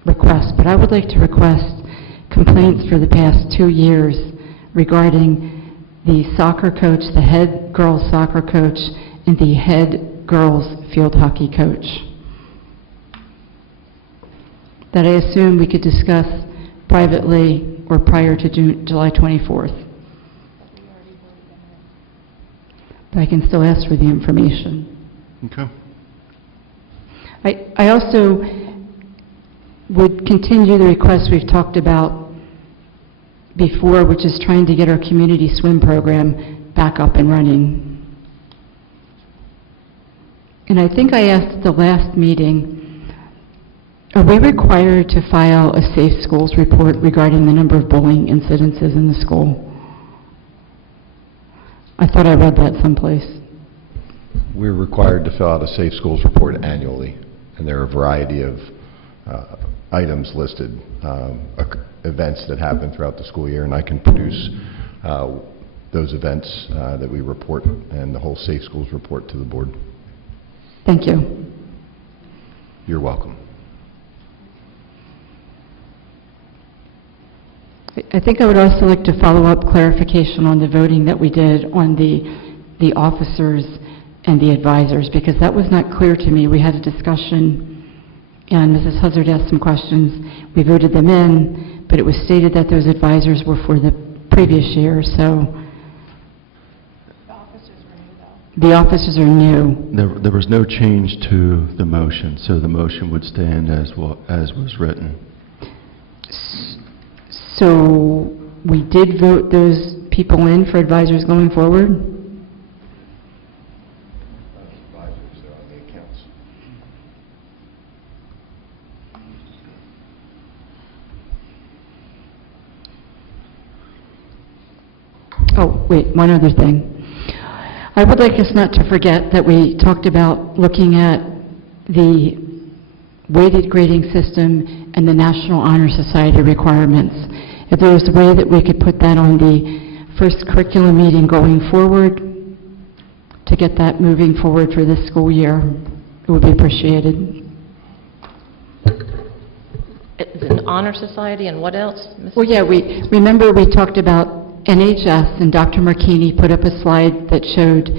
request, but I would like to request complaints for the past 2 years regarding the soccer coach, the head girls soccer coach, and the head girls field hockey coach. that I assume we could discuss privately or prior to July 24th. But I can still ask for the information. Okay. I also would continue the request we've talked about before, which is trying to get our community swim program back up and running. And I think I asked at the last meeting, are we required to file a Safe Schools report regarding the number of bullying incidences in the school? I thought I read that someplace. We're required to fill out a Safe Schools report annually, and there are a variety of items listed, events that happen throughout the school year, and I can produce those events that we report and the whole Safe Schools report to the board. Thank you. You're welcome. I think I would also like to follow up clarification on the voting that we did on the officers and the advisors, because that was not clear to me. We had a discussion, and Mrs. Huzzard asked some questions. We voted them in, but it was stated that those advisors were for the previous year, so... The officers are new. There was no change to the motion, so the motion would stand as was written. So we did vote those people in for advisors going forward? Advisors, they're on the accounts. Oh, wait, one other thing. I would like us not to forget that we talked about looking at the weighted grading system and the National Honor Society requirements. If there was a way that we could put that on the first curriculum meeting going forward, to get that moving forward for this school year, it would be appreciated. It's an honor society, and what else? Mrs. Well, yeah, remember we talked about NHS, and Dr. Marchini put up a slide that showed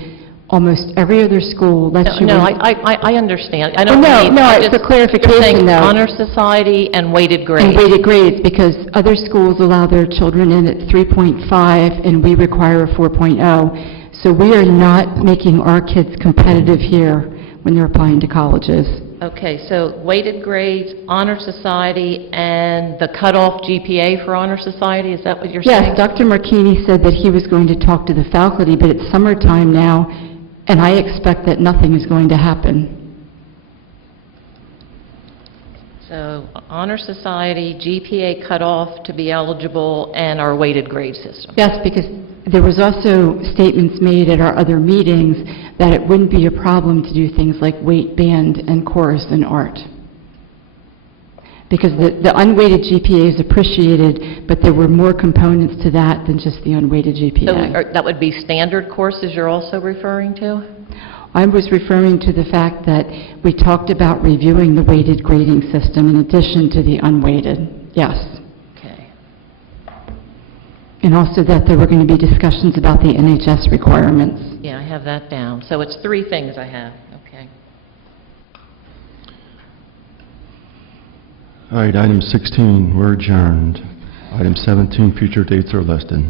almost every other school lets you... No, in- I understand. I Well, don't no, need... no, I it's just- a clarification, You're saying though. honor society and weighted grades. And weighted grades, because other schools allow their children in at 3.5, and we require a 4.0. So we are not making our kids competitive here when they're applying to colleges. Okay, so weighted grades, honor society, and the cutoff GPA for honor society, is that what you're saying? Yes, Dr. Marchini said that he was going to talk to the faculty, but it's summertime now, and I expect that nothing is going to happen. So honor society, GPA cutoff to be eligible, and our weighted grade system. Yes, because there was also statements made at our other meetings that it wouldn't be a problem to do things like weight band and chorus and art. Because the unweighted GPA is appreciated, but there were more components to that than just the unweighted GPA. So that would be standard courses you're also referring to? I was referring to the fact that we talked about reviewing the weighted grading system in addition to the unweighted, yes. Okay. And also that there were going to be discussions about the NHS requirements. Yeah, I have that down. So it's three things I have, okay. All right, item 16, we're adjourned. Item 17, future dates are listed.